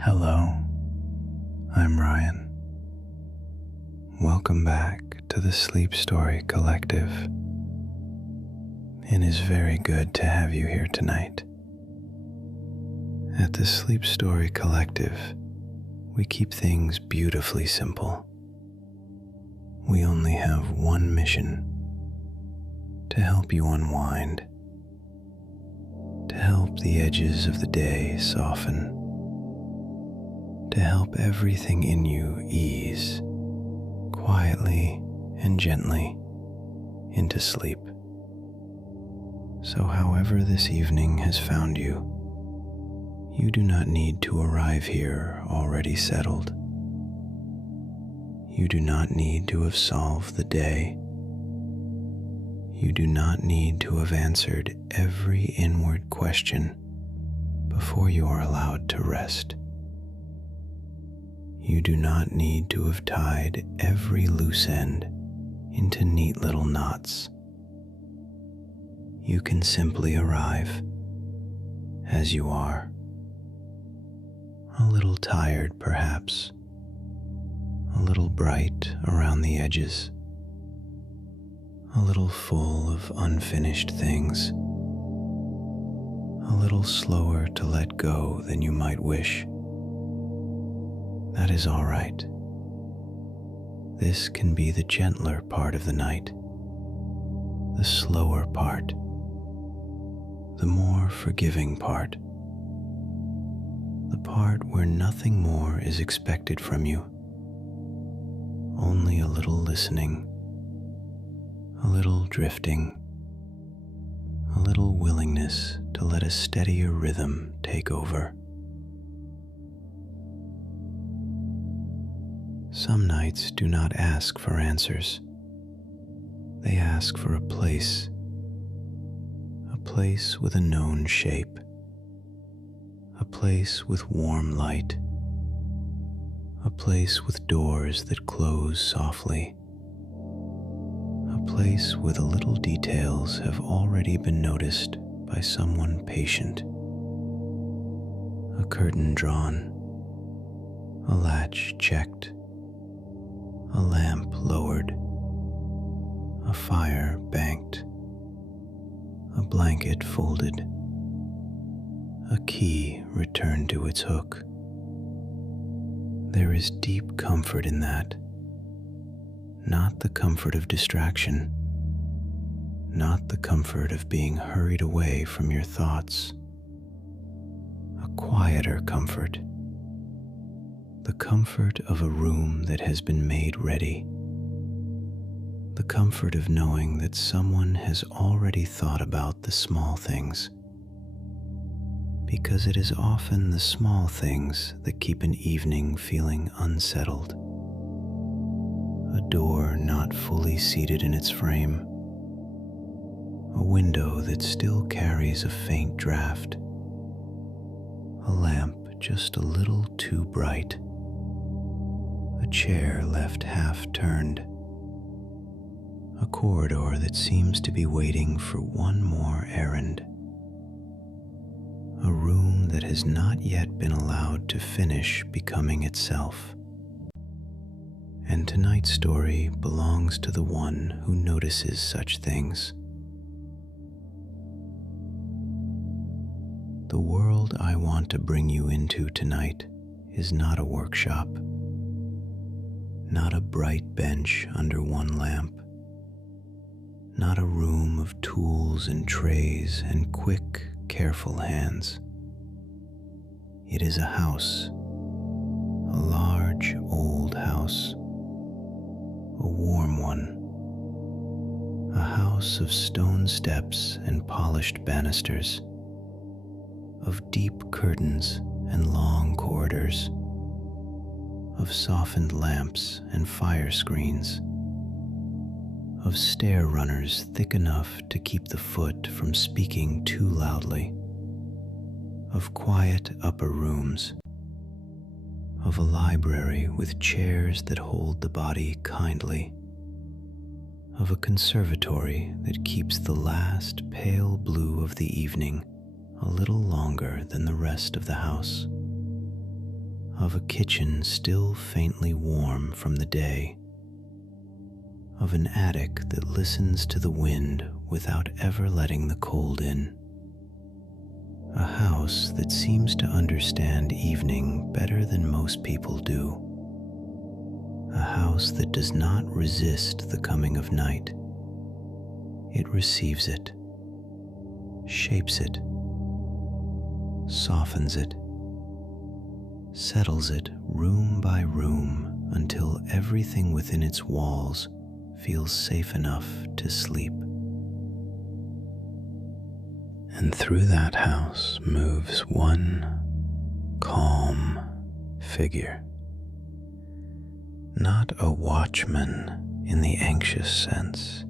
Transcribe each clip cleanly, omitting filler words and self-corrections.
Hello, I'm Ryan. Welcome back to the SleepStory Collective. It is very good to have you here tonight. At the SleepStory Collective, we keep things beautifully simple. We only have one mission: to help you unwind, to help the edges of the day soften, to help everything in you ease quietly and gently into sleep. So however this evening has found you, you do not need to arrive here already settled. You do not need to have solved the day. You do not need to have answered every inward question before you are allowed to rest. You do not need to have tied every loose end into neat little knots. You can simply arrive as you are. A little tired, perhaps. A little bright around the edges. A little full of unfinished things. A little slower to let go than you might wish. That is all right. This can be the gentler part of the night, the slower part, the more forgiving part, the part where nothing more is expected from you, only a little listening, a little drifting, a little willingness to let a steadier rhythm take over. Some nights do not ask for answers. They ask for a place with a known shape, a place with warm light, a place with doors that close softly, a place where the little details have already been noticed by someone patient. A curtain drawn, a latch checked, a lamp lowered, a fire banked, a blanket folded, a key returned to its hook. There is deep comfort in that, not the comfort of distraction, not the comfort of being hurried away from your thoughts, a quieter comfort. The comfort of a room that has been made ready. The comfort of knowing that someone has already thought about the small things. Because it is often the small things that keep an evening feeling unsettled. A door not fully seated in its frame. A window that still carries a faint draft. A lamp just a little too bright. A chair left half turned. A corridor that seems to be waiting for one more errand. A room that has not yet been allowed to finish becoming itself. And tonight's story belongs to the one who notices such things. The world I want to bring you into tonight is not a workshop. Not a bright bench under one lamp. Not a room of tools and trays and quick, careful hands. It is a house, a large, old house, a warm one, a house of stone steps and polished banisters, of deep curtains and long corridors, of softened lamps and fire screens, of stair runners thick enough to keep the foot from speaking too loudly, of quiet upper rooms, of a library with chairs that hold the body kindly, of a conservatory that keeps the last pale blue of the evening a little longer than the rest of the house, of a kitchen still faintly warm from the day, of an attic that listens to the wind without ever letting the cold in, a house that seems to understand evening better than most people do, a house that does not resist the coming of night. It receives it, shapes it, softens it, settles it room by room until everything within its walls feels safe enough to sleep. And through that house moves one calm figure, not a watchman in the anxious sense,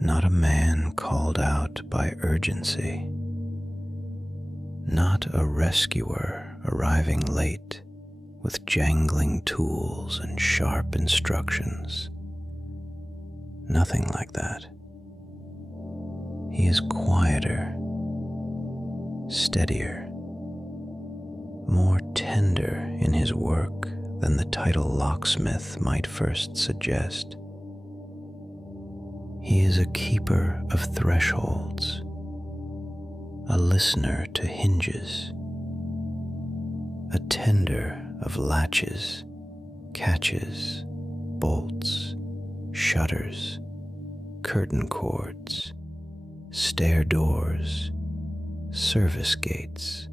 not a man called out by urgency, not a rescuer arriving late with jangling tools and sharp instructions. Nothing like that. He is quieter, steadier, more tender in his work than the title locksmith might first suggest. He is a keeper of thresholds, a listener to hinges, a tender of latches, catches, bolts, shutters, curtain cords, stair doors, service gates,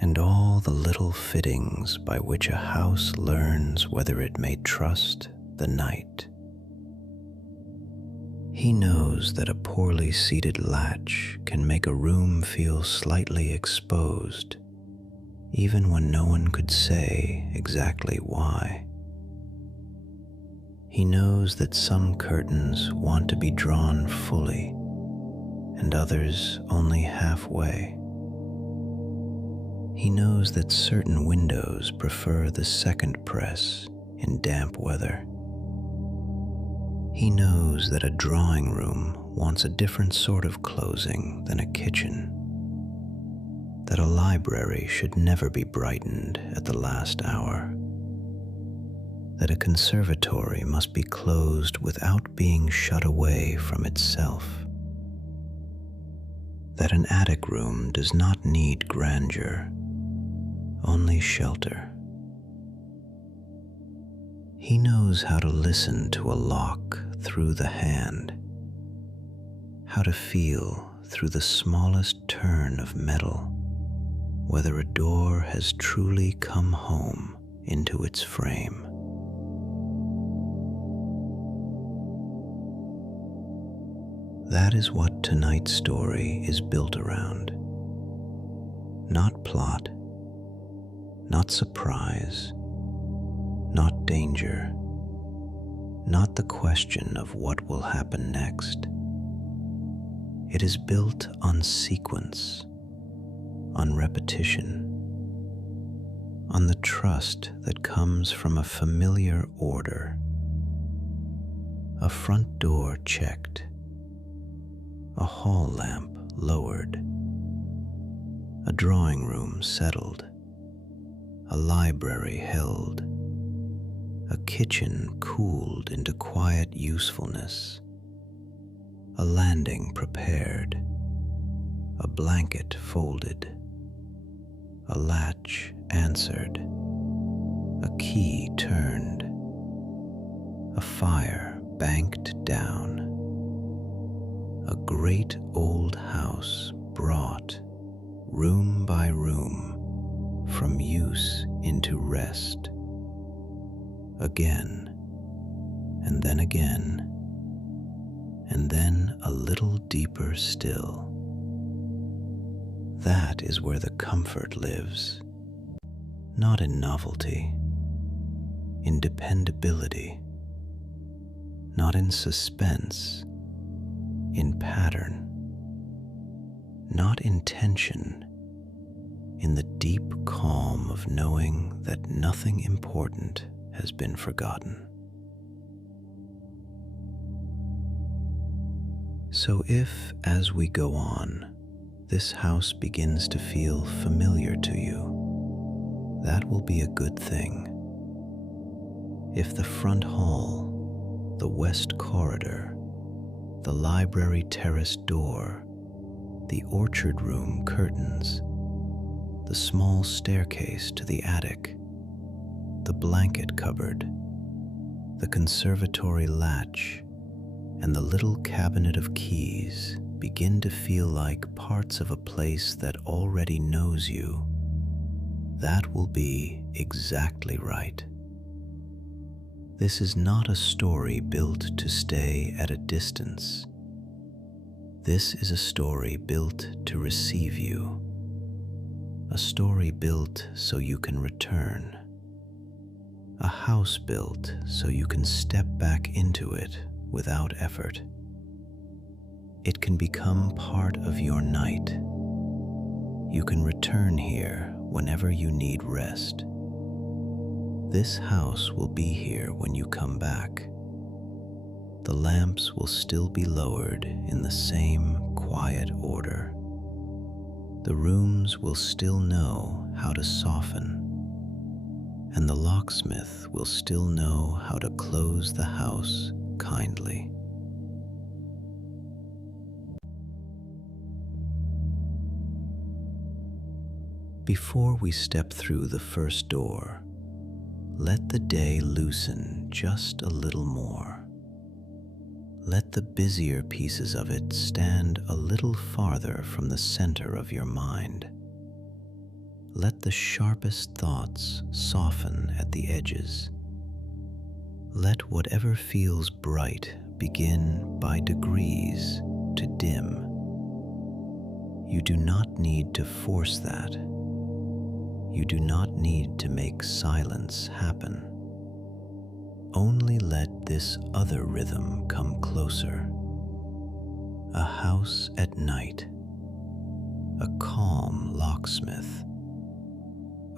and all the little fittings by which a house learns whether it may trust the night. He knows that a poorly seated latch can make a room feel slightly exposed, even when no one could say exactly why. He knows that some curtains want to be drawn fully, and others only halfway. He knows that certain windows prefer the second press in damp weather. He knows that a drawing room wants a different sort of closing than a kitchen, that a library should never be brightened at the last hour, that a conservatory must be closed without being shut away from itself, that an attic room does not need grandeur, only shelter. He knows how to listen to a lock through the hand, how to feel through the smallest turn of metal whether a door has truly come home into its frame. That is what tonight's story is built around. Not plot, not surprise, not danger, not the question of what will happen next. It is built on sequence, on repetition, on the trust that comes from a familiar order. A front door checked, a hall lamp lowered, a drawing room settled, a library held, a kitchen cooled into quiet usefulness, a landing prepared, a blanket folded, a latch answered, a key turned, a fire banked down, a great old house brought, room by room, from use into rest, again, and then again, and then a little deeper still. That is where the comfort lives, not in novelty, in dependability, not in suspense, in pattern, not in tension, in the deep calm of knowing that nothing important has been forgotten. So if, as we go on, this house begins to feel familiar to you, that will be a good thing. If the front hall, the west corridor, the library terrace door, the orchard room curtains, the small staircase to the attic, the blanket cupboard, the conservatory latch, and the little cabinet of keys begin to feel like parts of a place that already knows you, that will be exactly right. This is not a story built to stay at a distance. This is a story built to receive you. A story built so you can return. A house built so you can step back into it without effort. It can become part of your night. You can return here whenever you need rest. This house will be here when you come back. The lamps will still be lowered in the same quiet order. The rooms will still know how to soften, and the locksmith will still know how to close the house kindly. Before we step through the first door, let the day loosen just a little more. Let the busier pieces of it stand a little farther from the center of your mind. Let the sharpest thoughts soften at the edges. Let whatever feels bright begin by degrees to dim. You do not need to force that. You do not need to make silence happen. Only let this other rhythm come closer. A house at night, a calm locksmith,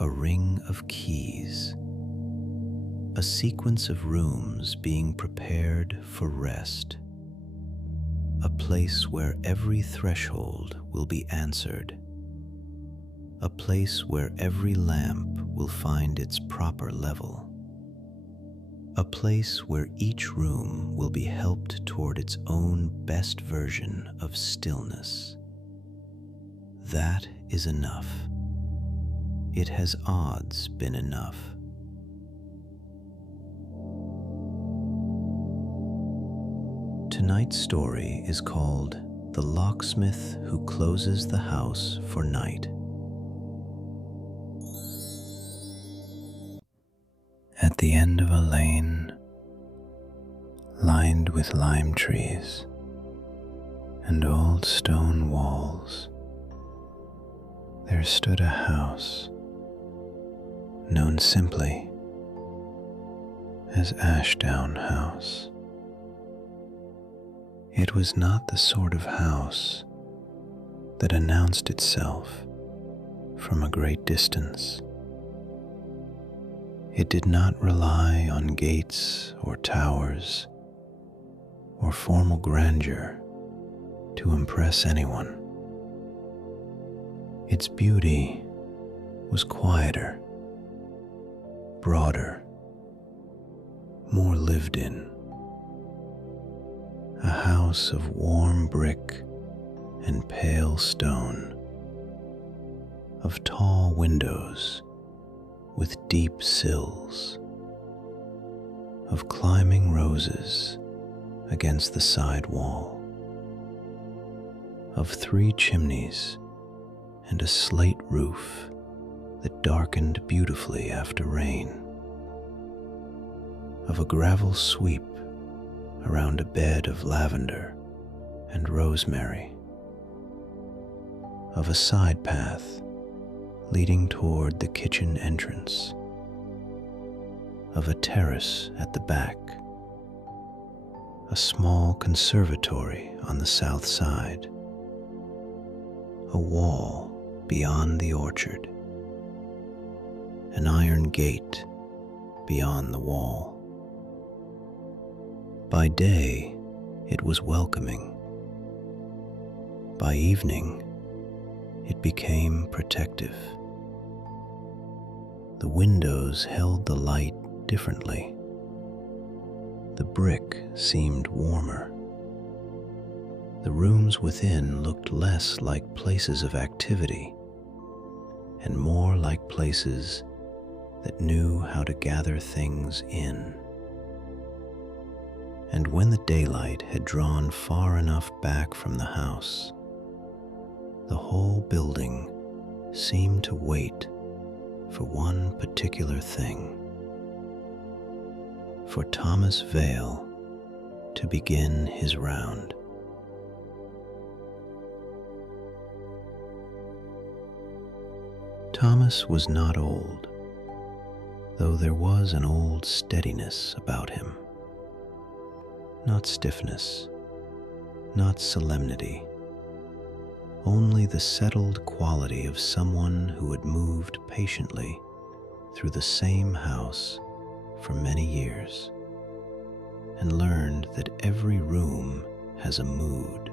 a ring of keys, a sequence of rooms being prepared for rest, a place where every threshold will be answered, a place where every lamp will find its proper level, a place where each room will be helped toward its own best version of stillness. That is enough. It has odds been enough. Tonight's story is called The Locksmith Who Closes the House for Night. At the end of a lane lined with lime trees and old stone walls, there stood a house known simply as Ashdown House. It was not the sort of house that announced itself from a great distance. It did not rely on gates or towers or formal grandeur to impress anyone. Its beauty was quieter, broader, more lived in. A house of warm brick and pale stone, of tall windows with deep sills, of climbing roses against the side wall, of 3 chimneys and a slate roof that darkened beautifully after rain, of a gravel sweep around a bed of lavender and rosemary, of a side path leading toward the kitchen entrance, of a terrace at the back, a small conservatory on the south side, a wall beyond the orchard, an iron gate beyond the wall. By day, it was welcoming. By evening, it became protective. The windows held the light differently. The brick seemed warmer. The rooms within looked less like places of activity and more like places that knew how to gather things in. And when the daylight had drawn far enough back from the house, the whole building seemed to wait for one particular thing: for Thomas Vale to begin his round. Thomas was not old, though there was an old steadiness about him. Not stiffness, not solemnity, only the settled quality of someone who had moved patiently through the same house for many years and learned that every room has a mood,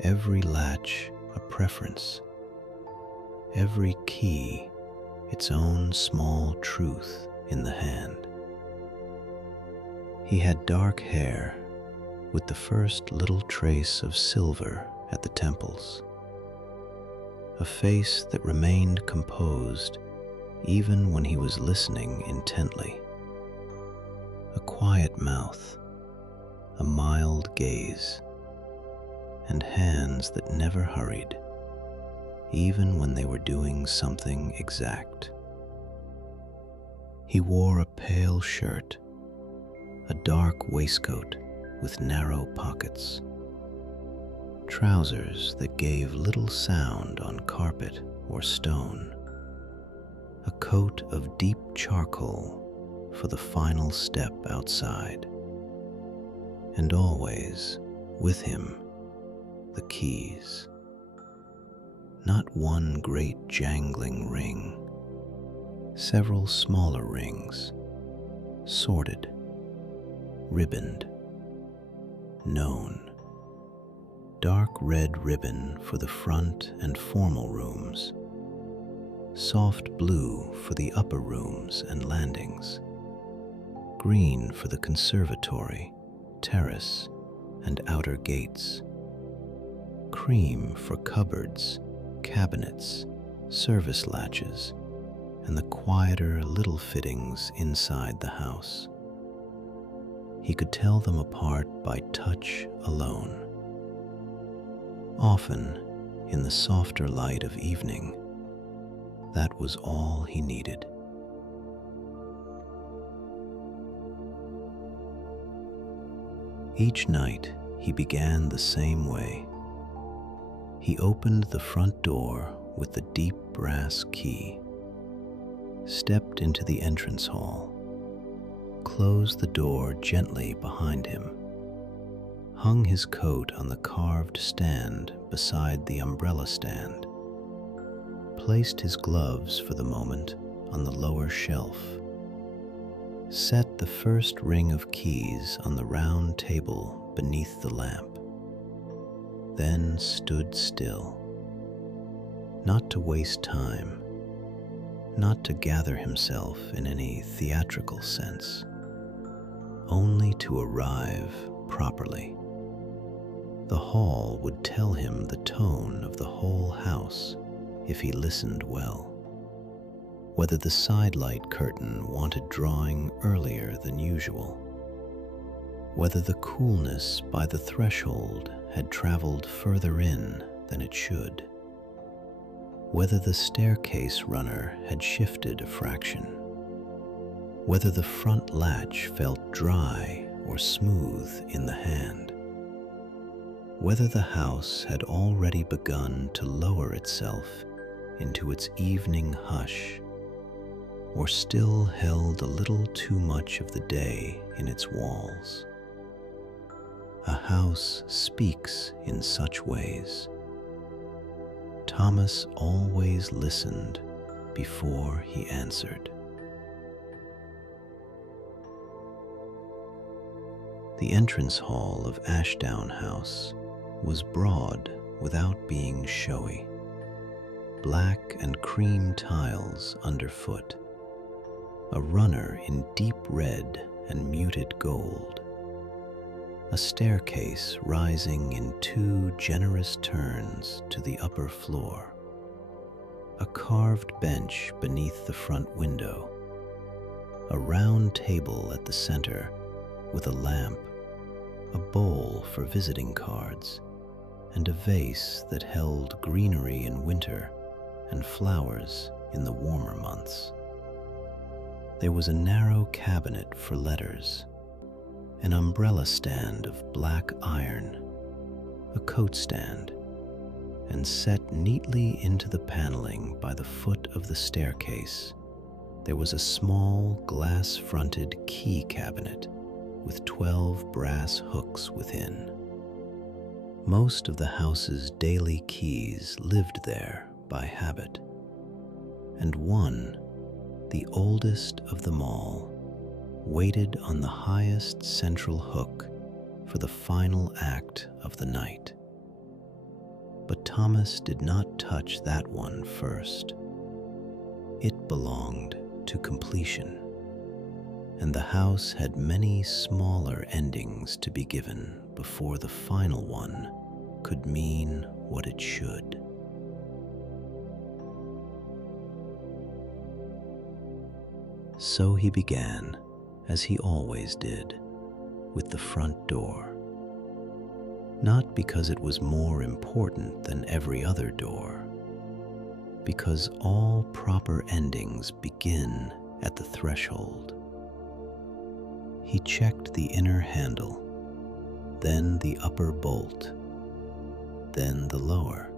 every latch a preference, every key its own small truth in the hand. He had dark hair with the first little trace of silver at the temples, a face that remained composed even when he was listening intently, a quiet mouth, a mild gaze, and hands that never hurried, even when they were doing something exact. He wore a pale shirt, a dark waistcoat with narrow pockets, trousers that gave little sound on carpet or stone, a coat of deep charcoal for the final step outside, and always, with him, the keys. Not one great jangling ring, several smaller rings, sorted, ribboned, known. Dark red ribbon for the front and formal rooms, soft blue for the upper rooms and landings, green for the conservatory, terrace, and outer gates, cream for cupboards, cabinets, service latches, and the quieter little fittings inside the house. He could tell them apart by touch alone. Often, in the softer light of evening, that was all he needed. Each night, he began the same way. He opened the front door with the deep brass key, stepped into the entrance hall, closed the door gently behind him, hung his coat on the carved stand beside the umbrella stand, placed his gloves for the moment on the lower shelf, set the first ring of keys on the round table beneath the lamp, then stood still, not to waste time, not to gather himself in any theatrical sense, only to arrive properly. The hall would tell him the tone of the whole house if he listened well, whether the sidelight curtain wanted drawing earlier than usual, whether the coolness by the threshold had traveled further in than it should, whether the staircase runner had shifted a fraction, whether the front latch felt dry or smooth in the hand, whether the house had already begun to lower itself into its evening hush, or still held a little too much of the day in its walls. A house speaks in such ways. Thomas always listened before he answered. The entrance hall of Ashdown House was broad without being showy. black and cream tiles underfoot, a runner in deep red and muted gold, a staircase rising in 2 generous turns to the upper floor, a carved bench beneath the front window, a round table at the center with a lamp, a bowl for visiting cards, and a vase that held greenery in winter and flowers in the warmer months. There was a narrow cabinet for letters, an umbrella stand of black iron, a coat stand, and set neatly into the paneling by the foot of the staircase, there was a small glass-fronted key cabinet with 12 brass hooks within. Most of the house's daily keys lived there by habit, and one, the oldest of them all, waited on the highest central hook for the final act of the night. But Thomas did not touch that one first. It belonged to completion, and the house had many smaller endings to be given before the final one could mean what it should. So he began, as he always did, with the front door. Not because it was more important than every other door, because all proper endings begin at the threshold. He checked the inner handle, then the upper bolt, then the lower.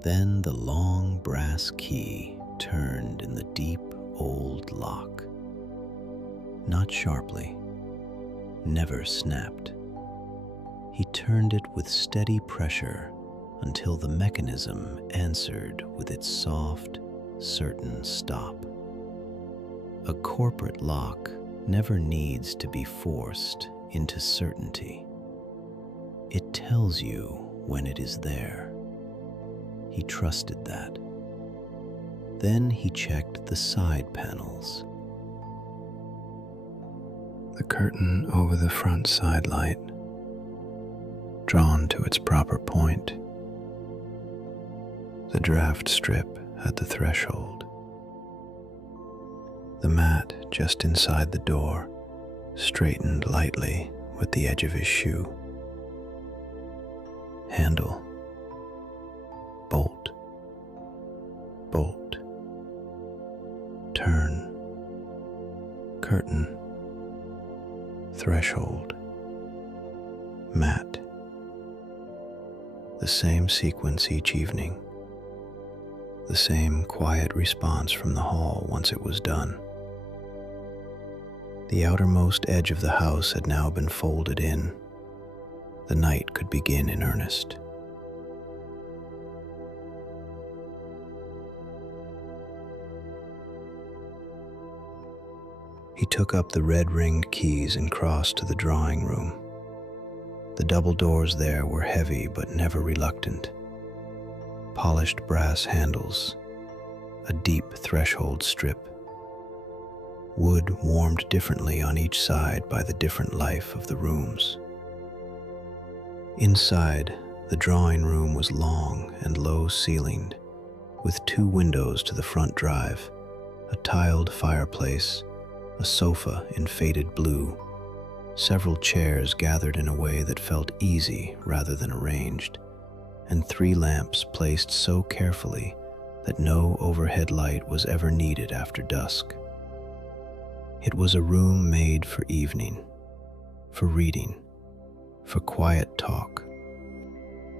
Then the long brass key turned in the deep old lock. Not sharply, never snapped. He turned it with steady pressure until the mechanism answered with its soft, certain stop. A corporate lock never needs to be forced into certainty. It tells you when it is there. He trusted that. Then he checked the side panels. The curtain over the front side light, drawn to its proper point. The draft strip at the threshold. The mat just inside the door, straightened lightly with the edge of his shoe. Handle, bolt, bolt, turn, curtain, threshold, mat. The same sequence each evening, the same quiet response from the hall once it was done. The outermost edge of the house had now been folded in. The night could begin in earnest. He took up the red-ringed keys and crossed to the drawing room. The double doors there were heavy but never reluctant. Polished brass handles, a deep threshold strip. Wood warmed differently on each side by the different life of the rooms. Inside, the drawing room was long and low-ceilinged, with 2 windows to the front drive, a tiled fireplace, a sofa in faded blue, several chairs gathered in a way that felt easy rather than arranged, and 3 lamps placed so carefully that no overhead light was ever needed after dusk. It was a room made for evening, for reading, for quiet talk,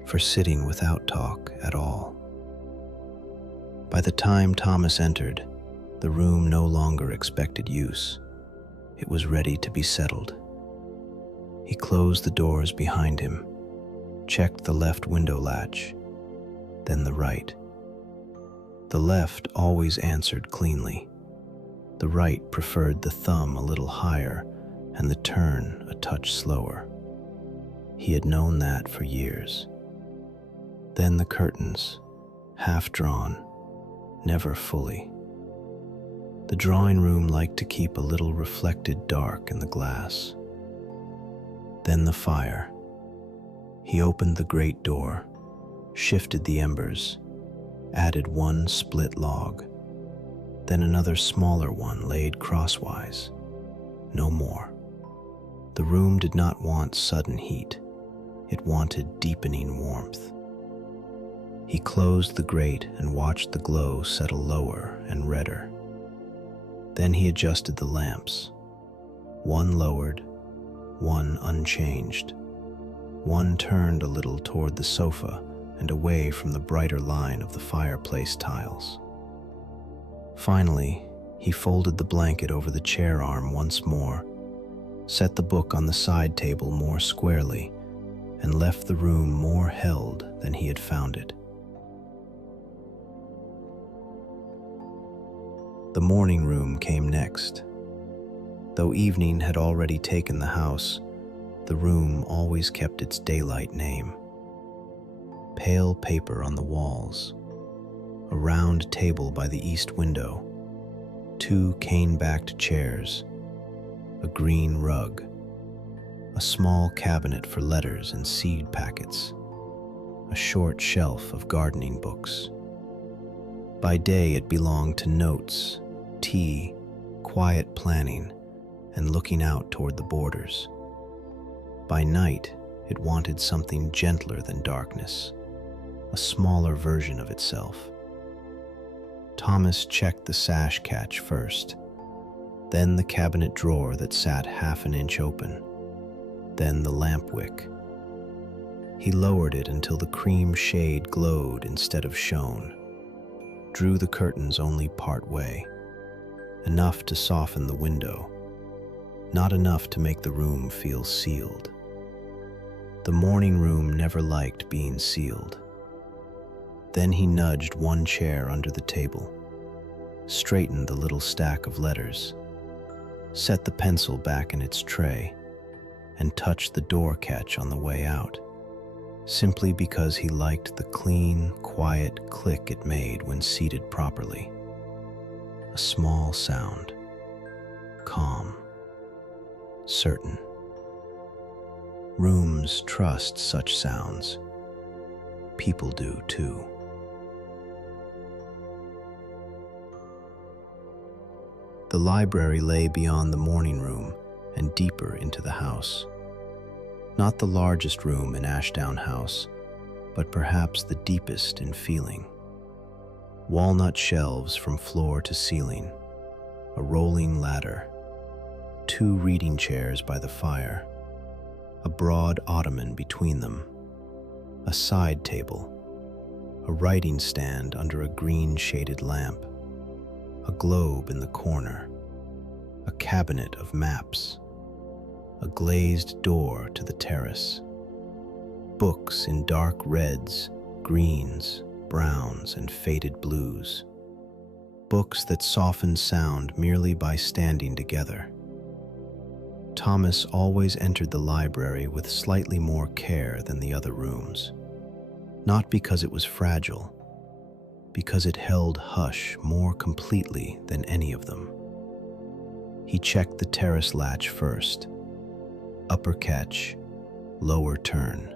for sitting without talk at all. By the time Thomas entered, the room no longer expected use. It was ready to be settled. He closed the doors behind him, checked the left window latch, then the right. The left always answered cleanly. The right preferred the thumb a little higher and the turn a touch slower. He had known that for years. Then the curtains, half drawn, never fully. The drawing room liked to keep a little reflected dark in the glass. Then the fire. He opened the great door, shifted the embers, added one split log, then another smaller one laid crosswise. No more. The room did not want sudden heat. It wanted deepening warmth. He closed the grate and watched the glow settle lower and redder. Then he adjusted the lamps. One lowered, one unchanged. One turned a little toward the sofa and away from the brighter line of the fireplace tiles. Finally, he folded the blanket over the chair arm once more, set the book on the side table more squarely, and left the room more held than he had found it. The morning room came next. Though evening had already taken the house, the room always kept its daylight name. Pale paper on the walls, a round table by the east window, 2 cane-backed chairs, a green rug, a small cabinet for letters and seed packets, a short shelf of gardening books. By day it belonged to notes, tea, quiet planning, and looking out toward the borders. By night, it wanted something gentler than darkness, a smaller version of itself. Thomas checked the sash catch first, then the cabinet drawer that sat half an inch open, then the lamp wick. He lowered it until the cream shade glowed instead of shone, drew the curtains only part way, enough to soften the window, not enough to make the room feel sealed. The morning room never liked being sealed. Then he nudged one chair under the table, straightened the little stack of letters, set the pencil back in its tray, and touched the door catch on the way out, simply because he liked the clean, quiet click it made when seated properly. A small sound, calm, certain. Rooms trust such sounds. People do too. The library lay beyond the morning room and deeper into the house. Not the largest room in Ashdown House, but perhaps the deepest in feeling. Walnut shelves from floor to ceiling, a rolling ladder, 2 reading chairs by the fire, a broad ottoman between them, a side table, a writing stand under a green-shaded lamp, a globe in the corner, a cabinet of maps, a glazed door to the terrace, books in dark reds, greens, browns, and faded blues, books that soften sound merely by standing together. Thomas always entered the library with slightly more care than the other rooms, not because it was fragile, because it held hush more completely than any of them. He checked the terrace latch first, upper catch, lower turn.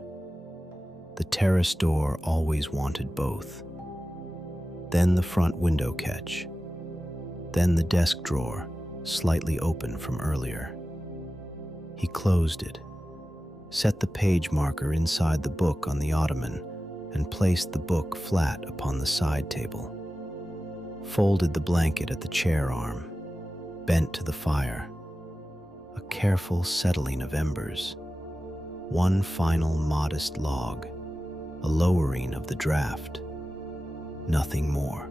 The terrace door always wanted both. Then the front window catch, then the desk drawer, slightly open from earlier. He closed it, set the page marker inside the book on the ottoman, and placed the book flat upon the side table. Folded the blanket at the chair arm, bent to the fire. A careful settling of embers. One final modest log, a lowering of the draft. Nothing more.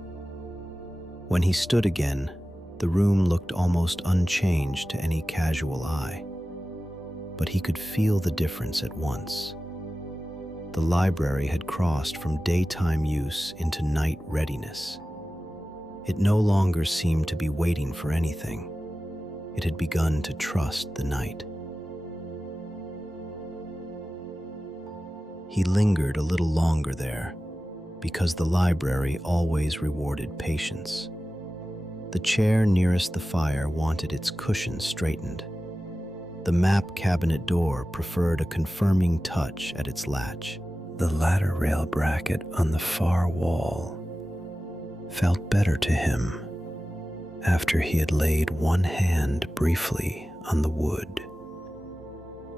When he stood again, the room looked almost unchanged to any casual eye. But he could feel the difference at once. The library had crossed from daytime use into night readiness. It no longer seemed to be waiting for anything. It had begun to trust the night. He lingered a little longer there, because the library always rewarded patience. The chair nearest the fire wanted its cushion straightened. The map cabinet door preferred a confirming touch at its latch. The ladder rail bracket on the far wall felt better to him after he had laid one hand briefly on the wood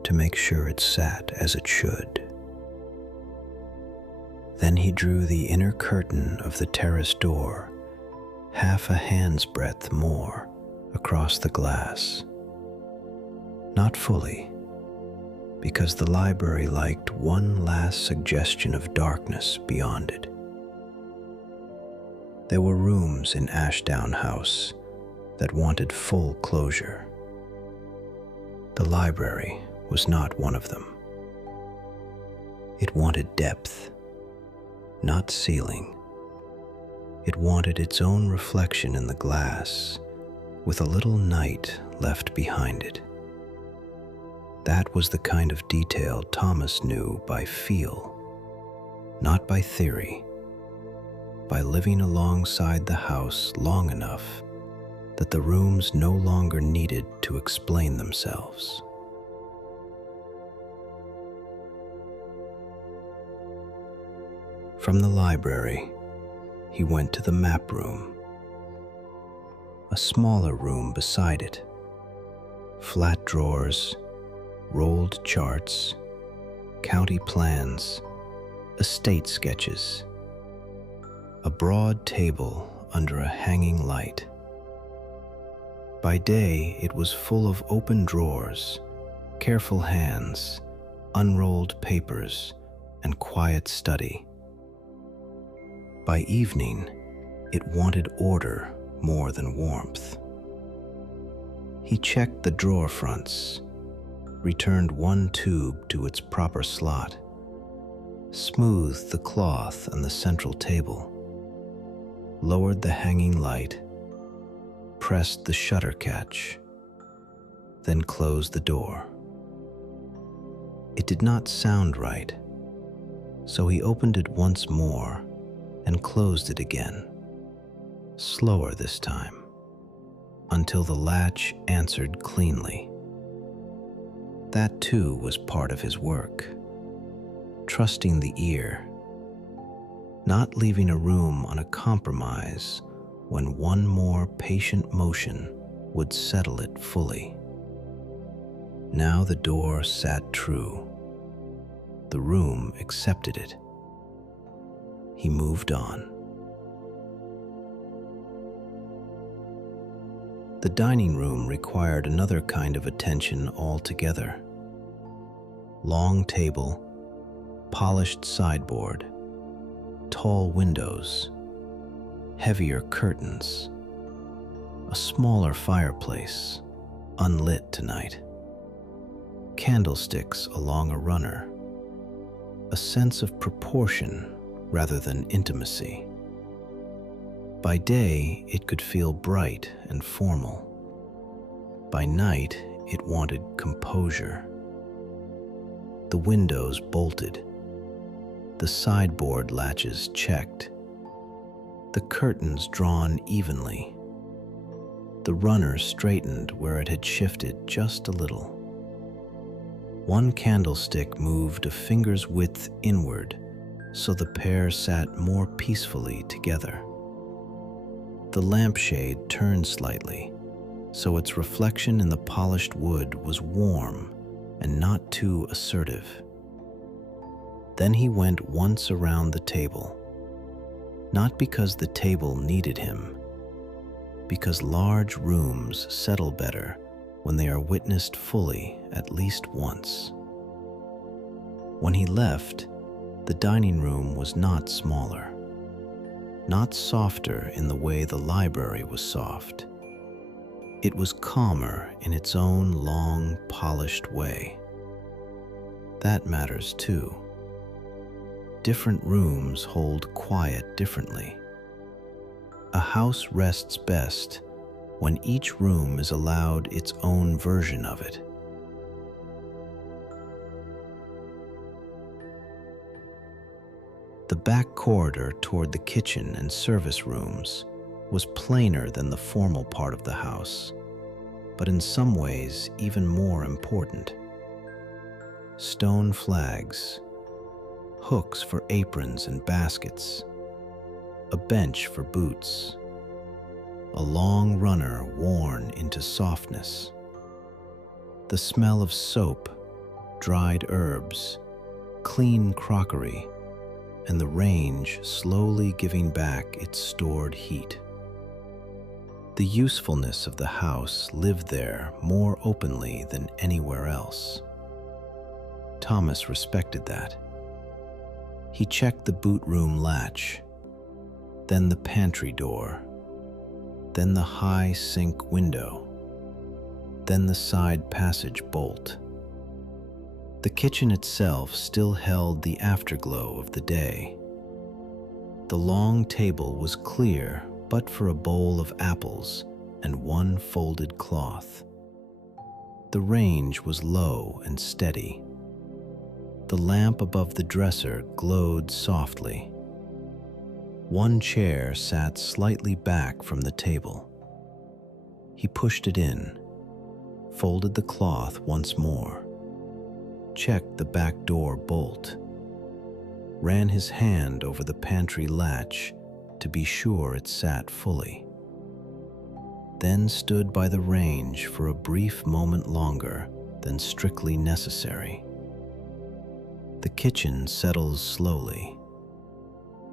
to make sure it sat as it should. Then he drew the inner curtain of the terrace door half a hand's breadth more across the glass. Not fully, because the library liked one last suggestion of darkness beyond it. There were rooms in Ashdown House that wanted full closure. The library was not one of them. It wanted depth, not ceiling. It wanted its own reflection in the glass, with a little night left behind it. That was the kind of detail Thomas knew by feel, not by theory, by living alongside the house long enough that the rooms no longer needed to explain themselves. From the library, he went to the map room, a smaller room beside it. Flat drawers, rolled charts, county plans, estate sketches. A broad table under a hanging light. By day, it was full of open drawers, careful hands, unrolled papers, and quiet study. By evening, it wanted order more than warmth. He checked the drawer fronts, returned one tube to its proper slot, smoothed the cloth on the central table, lowered the hanging light, pressed the shutter catch, then closed the door. It did not sound right, so he opened it once more and closed it again, slower this time, until the latch answered cleanly. That too was part of his work, trusting the ear, not leaving a room on a compromise when one more patient motion would settle it fully. Now the door sat true. The room accepted it. He moved on. The dining room required another kind of attention altogether. Long table, polished sideboard, tall windows, heavier curtains, a smaller fireplace, unlit tonight, candlesticks along a runner, a sense of proportion rather than intimacy. By day, it could feel bright and formal. By night, it wanted composure. The windows bolted, the sideboard latches checked, the curtains drawn evenly, the runner straightened where it had shifted just a little. One candlestick moved a finger's width inward, so the pair sat more peacefully together. The lampshade turned slightly, so its reflection in the polished wood was warm and not too assertive. Then he went once around the table, not because the table needed him, because large rooms settle better when they are witnessed fully at least once. When he left, the dining room was not smaller, not softer in the way the library was soft. It was calmer in its own long, polished way. That matters too. Different rooms hold quiet differently. A house rests best when each room is allowed its own version of it. The back corridor toward the kitchen and service rooms was plainer than the formal part of the house, but in some ways even more important. Stone flags, hooks for aprons and baskets, a bench for boots, a long runner worn into softness. The smell of soap, dried herbs, clean crockery, and the range slowly giving back its stored heat. The usefulness of the house lived there more openly than anywhere else. Thomas respected that. He checked the boot room latch, then the pantry door, then the high sink window, then the side passage bolt. The kitchen itself still held the afterglow of the day. The long table was clear but for a bowl of apples and one folded cloth. The range was low and steady. The lamp above the dresser glowed softly. One chair sat slightly back from the table. He pushed it in, folded the cloth once more, checked the back door bolt, ran his hand over the pantry latch to be sure it sat fully, then stood by the range for a brief moment longer than strictly necessary. The kitchen settles slowly,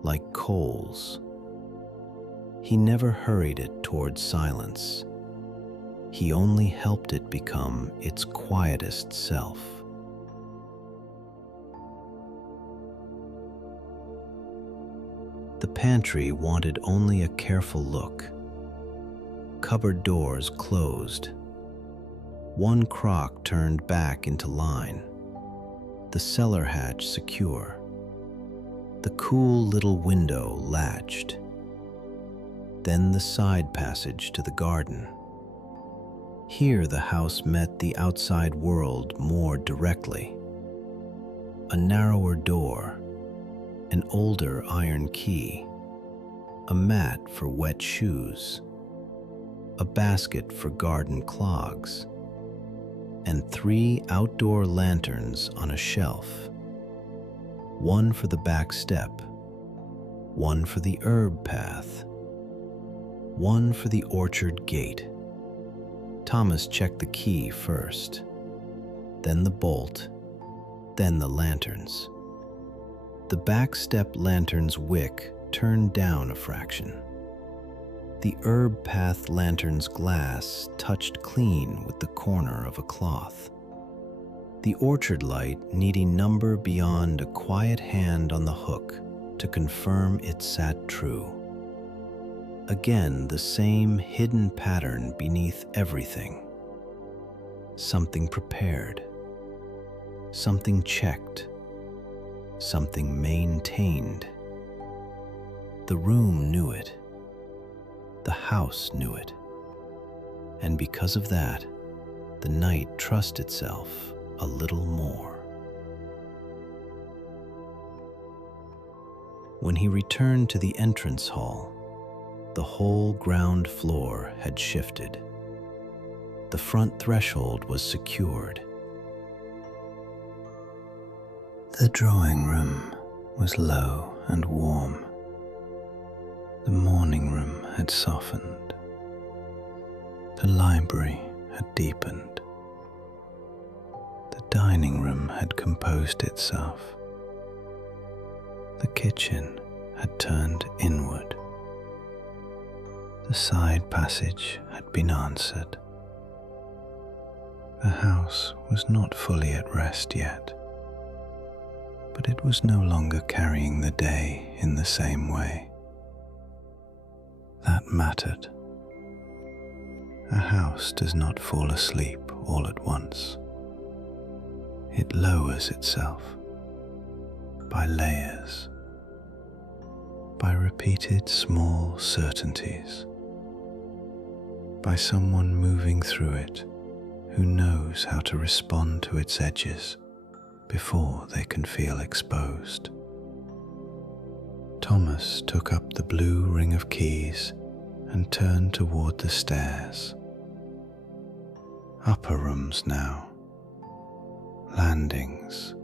like coals. He never hurried it toward silence. He only helped it become its quietest self. The pantry wanted only a careful look. Cupboard doors closed. One crock turned back into line. The cellar hatch secure. The cool little window latched. Then the side passage to the garden. Here the house met the outside world more directly. A narrower door, an older iron key, a mat for wet shoes, a basket for garden clogs, and 3 outdoor lanterns on a shelf. One for the back step, one for the herb path, one for the orchard gate. Thomas checked the key first, then the bolt, then the lanterns. The back step lantern's wick turned down a fraction. The herb path lantern's glass touched clean with the corner of a cloth. The orchard light needing number beyond a quiet hand on the hook to confirm it sat true. Again, the same hidden pattern beneath everything. Something prepared, something checked, something maintained. The room knew it. The house knew it. And because of that, the night trusted itself a little more. When he returned to the entrance hall, the whole ground floor had shifted. The front threshold was secured. The drawing room was low and warm. The morning room had softened. The library had deepened. The dining room had composed itself. The kitchen had turned inward. The side passage had been answered. The house was not fully at rest yet, but it was no longer carrying the day in the same way. That mattered. A house does not fall asleep all at once. It lowers itself by layers, by repeated small certainties, by someone moving through it who knows how to respond to its edges before they can feel exposed. Thomas took up the blue ring of keys and turned toward the stairs. Upper rooms now. Landings.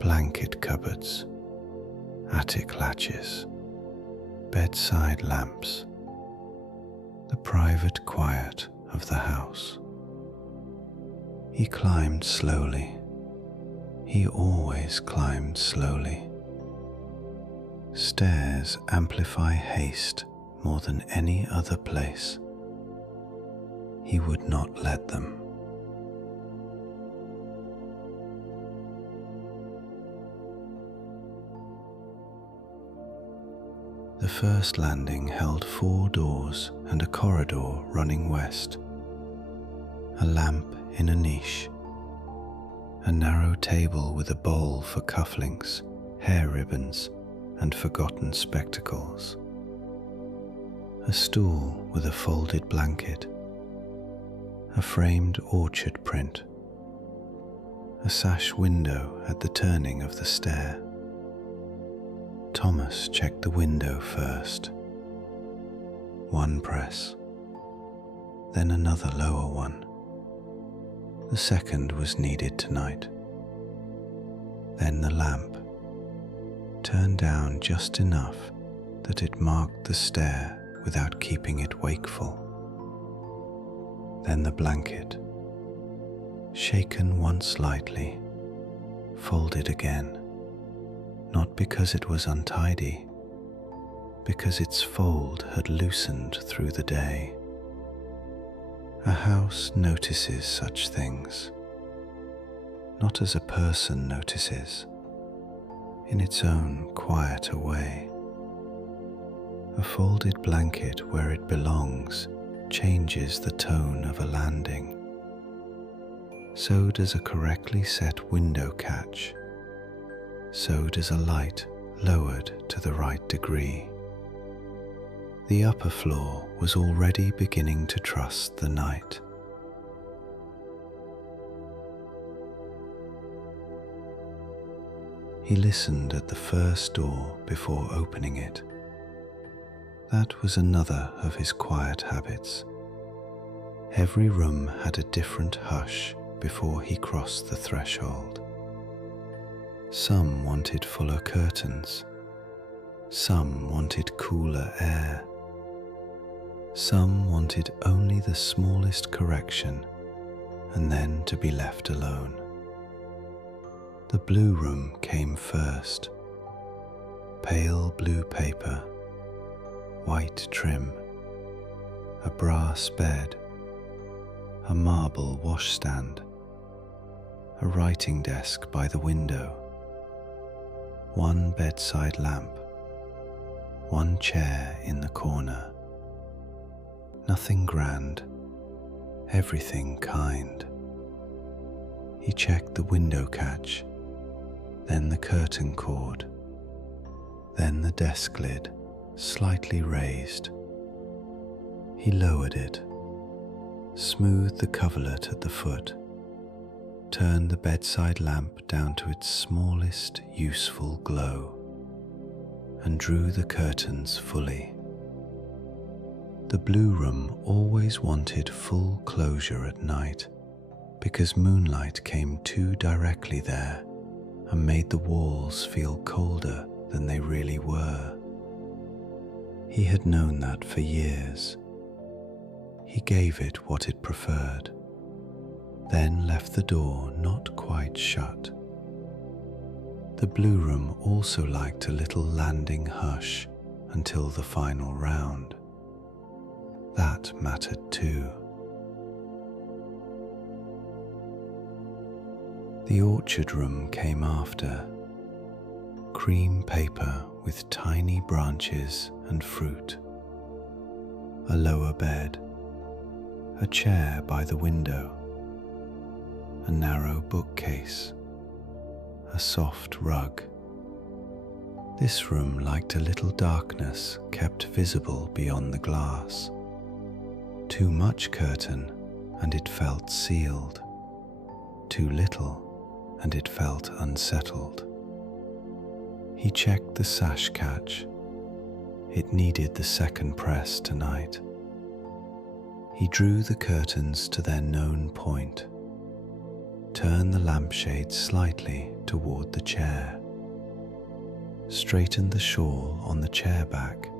Blanket cupboards. Attic latches. Bedside lamps. The private quiet of the house. He climbed slowly. He always climbed slowly. Stairs amplify haste more than any other place. He would not let them. The first landing held 4 doors and a corridor running west. A lamp in a niche. A narrow table with a bowl for cufflinks, hair ribbons, and forgotten spectacles. A stool with a folded blanket. A framed orchard print. A sash window at the turning of the stair. Thomas checked the window first. 1 press, then another lower one. The second was needed tonight. Then the lamp, turned down just enough that it marked the stair without keeping it wakeful. Then the blanket, shaken once lightly, folded again, not because it was untidy, because its fold had loosened through the day. A house notices such things, not as a person notices, in its own quieter way. A folded blanket where it belongs changes the tone of a landing. So does a correctly set window catch. So does a light lowered to the right degree. The upper floor was already beginning to trust the night. He listened at the first door before opening it. That was another of his quiet habits. Every room had a different hush before he crossed the threshold. Some wanted fuller curtains. Some wanted cooler air. Some wanted only the smallest correction and then to be left alone. The blue room came first. Pale blue paper, white trim, a brass bed, a marble washstand, a writing desk by the window, 1 bedside lamp, 1 chair in the corner. Nothing grand, everything kind. He checked the window catch, then the curtain cord, then the desk lid, slightly raised. He lowered it, smoothed the coverlet at the foot, turned the bedside lamp down to its smallest useful glow, and drew the curtains fully. The blue room always wanted full closure at night because moonlight came too directly there and made the walls feel colder than they really were. He had known that for years. He gave it what it preferred, then left the door not quite shut. The blue room also liked a little landing hush until the final round. That mattered too. The orchard room came after. Cream paper with tiny branches and fruit. A lower bed. A chair by the window. A narrow bookcase. A soft rug. This room liked a little darkness kept visible beyond the glass. Too much curtain and it felt sealed. Too little and it felt unsettled. He checked the sash catch. It needed the second press tonight. He drew the curtains to their known point, turned the lampshade slightly toward the chair, straightened the shawl on the chair back,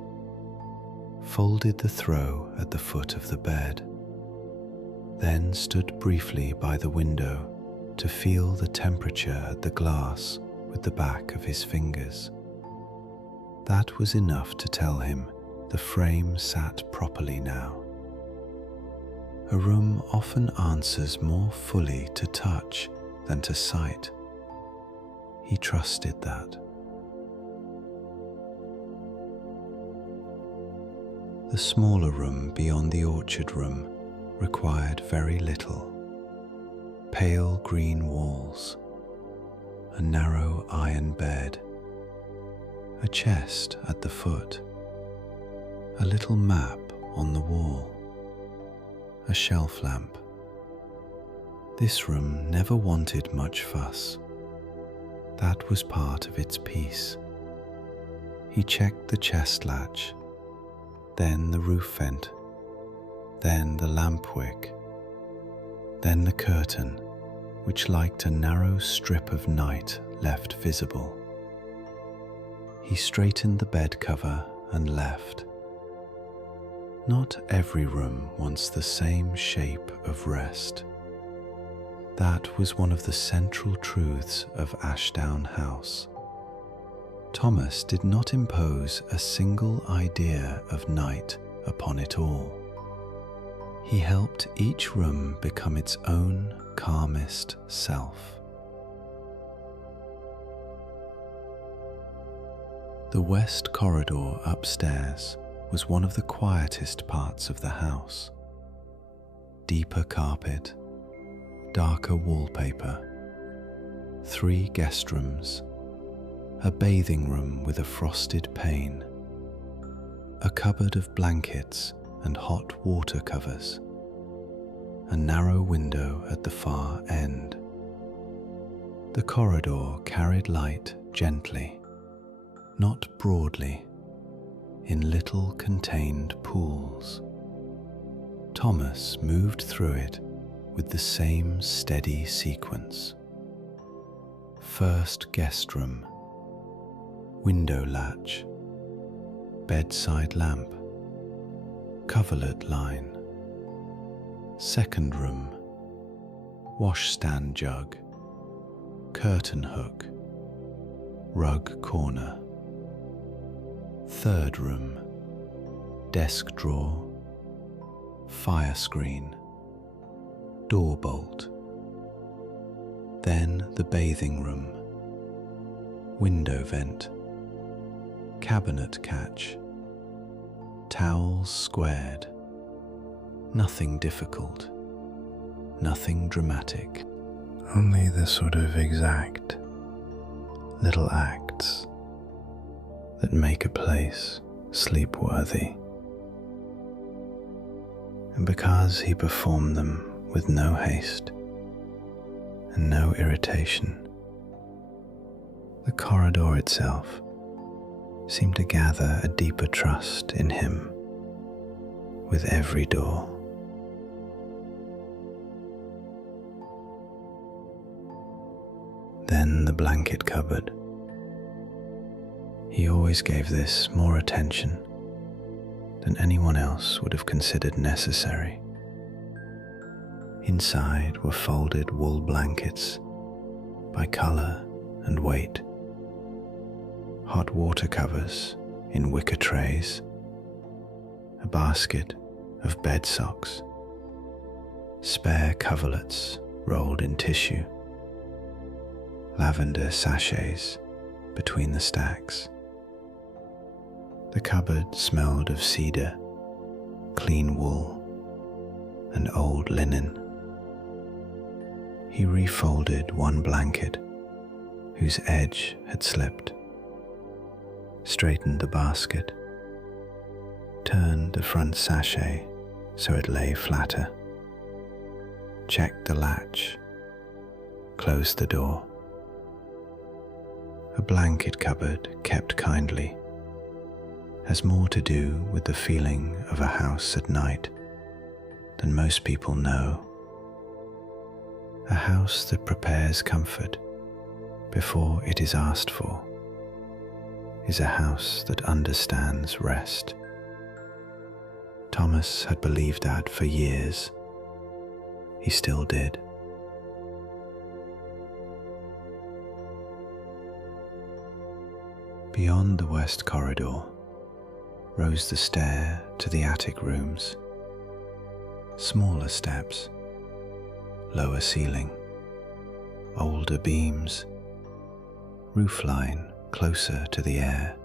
folded the throw at the foot of the bed, then stood briefly by the window to feel the temperature at the glass with the back of his fingers. That was enough to tell him the frame sat properly now. A room often answers more fully to touch than to sight. He trusted that. The smaller room beyond the orchard room required very little. Pale green walls, a narrow iron bed, a chest at the foot, a little map on the wall, a shelf lamp. This room never wanted much fuss. That was part of its peace. He checked the chest latch, then the roof vent, then the lamp wick, then the curtain, which liked a narrow strip of night left visible. He straightened the bed cover and left. Not every room wants the same shape of rest. That was one of the central truths of Ashdown House. Thomas did not impose a single idea of night upon it all. He helped each room become its own calmest self. The west corridor upstairs was one of the quietest parts of the house. Deeper carpet, darker wallpaper, 3 guest rooms, a bathing room with a frosted pane, a cupboard of blankets and hot water covers, a narrow window at the far end. The corridor carried light gently, not broadly, in little contained pools. Thomas moved through it with the same steady sequence. First guest room, window latch, bedside lamp, coverlet line. Second room, washstand jug, curtain hook, rug corner. Third room, desk drawer, fire screen, door bolt. Then the bathing room, window vent, cabinet catch, towels squared. Nothing difficult, nothing dramatic, only the sort of exact little acts that make a place sleep-worthy. And because he performed them with no haste and no irritation, the corridor itself seemed to gather a deeper trust in him with every door. Then the blanket cupboard. He always gave this more attention than anyone else would have considered necessary. Inside were folded wool blankets by color and weight, hot water covers in wicker trays, a basket of bed socks, spare coverlets rolled in tissue, lavender sachets between the stacks. The cupboard smelled of cedar, clean wool, and old linen. He refolded one blanket whose edge had slipped, straightened the basket, turned the front sachet so it lay flatter, checked the latch, closed the door. a blanket cupboard kept kindly, has more to do with the feeling of a house at night than most people know. A house that prepares comfort before it is asked for is a house that understands rest. Thomas had believed that for years. He still did. Beyond the west corridor rose the stair to the attic rooms. Smaller steps, lower ceiling, older beams, roofline closer to the air.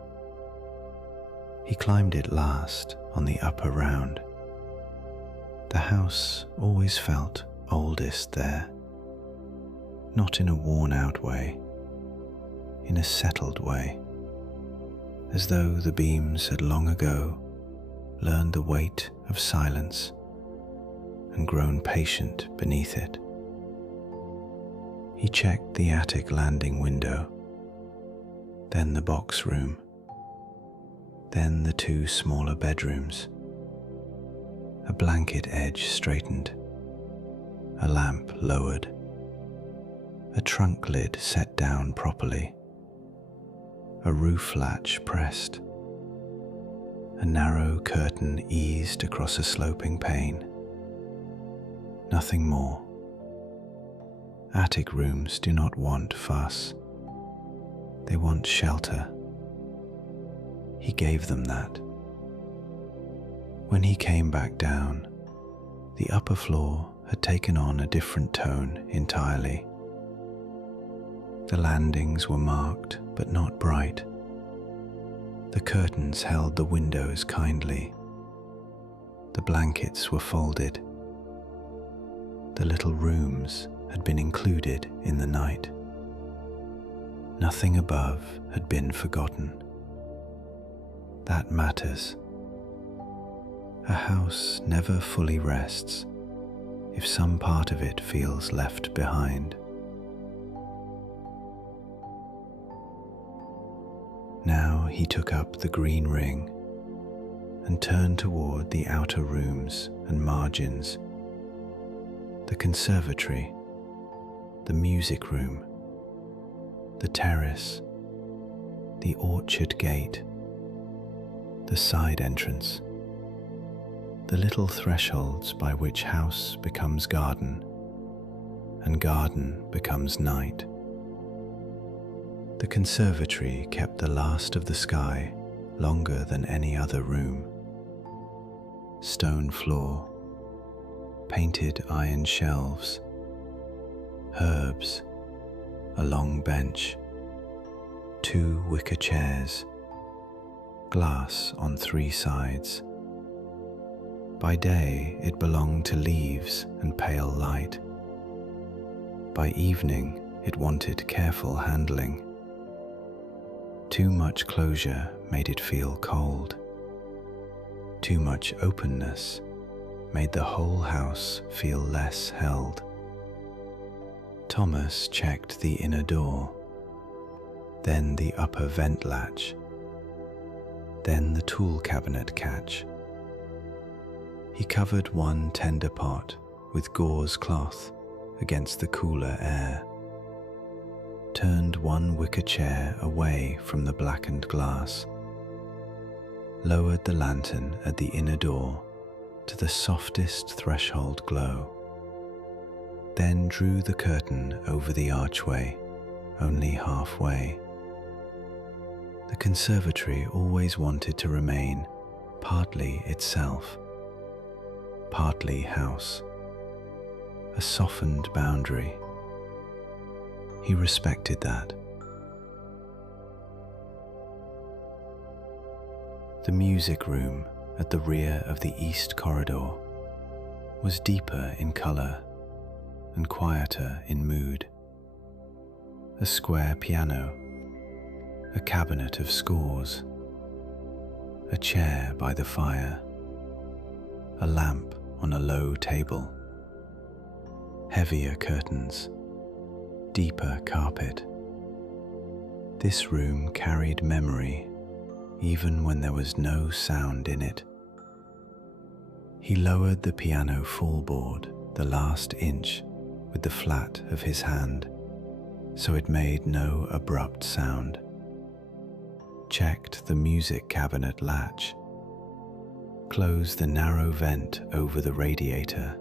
He climbed it last on the upper round. The house always felt oldest there, not in a worn-out way, in a settled way, as though the beams had long ago learned the weight of silence and grown patient beneath it. He checked the attic landing window, then the box room, then the two smaller bedrooms. A blanket edge straightened, a lamp lowered, a trunk lid set down properly, a roof latch pressed, a narrow curtain eased across a sloping pane. Nothing more. Attic rooms do not want fuss. They want shelter. He gave them that. When he came back down, the upper floor had taken on a different tone entirely. The landings were marked but not bright. The curtains held the windows kindly. The blankets were folded. The little rooms had been included in the night. Nothing above had been forgotten. That matters. A house never fully rests if some part of it feels left behind. Now he took up the green ring and turned toward the outer rooms and margins, the conservatory, the music room, the terrace, the orchard gate, the side entrance, the little thresholds by which house becomes garden and garden becomes night. The conservatory kept the last of the sky longer than any other room. Stone floor, painted iron shelves, herbs, a long bench, 2 wicker chairs, glass on 3 sides. By day it belonged to leaves and pale light. By evening it wanted careful handling. Too much closure made it feel cold. Too much openness made the whole house feel less held. Thomas checked the inner door, then the upper vent latch, then the tool cabinet catch. He covered one tender pot with gauze cloth against the cooler air, turned one wicker chair away from the blackened glass, lowered the lantern at the inner door to the softest threshold glow, then drew the curtain over the archway, only halfway. The conservatory always wanted to remain partly itself, partly house, a softened boundary. He respected that. The music room at the rear of the east corridor was deeper in colour and quieter in mood. A square piano, a cabinet of scores, a chair by the fire, a lamp on a low table, heavier curtains, deeper carpet, This room carried memory, even when there was no sound in it. He lowered the piano fullboard the last inch with the flat of his hand, so it made no abrupt sound. Checked the music cabinet latch. Closed the narrow vent over the radiator.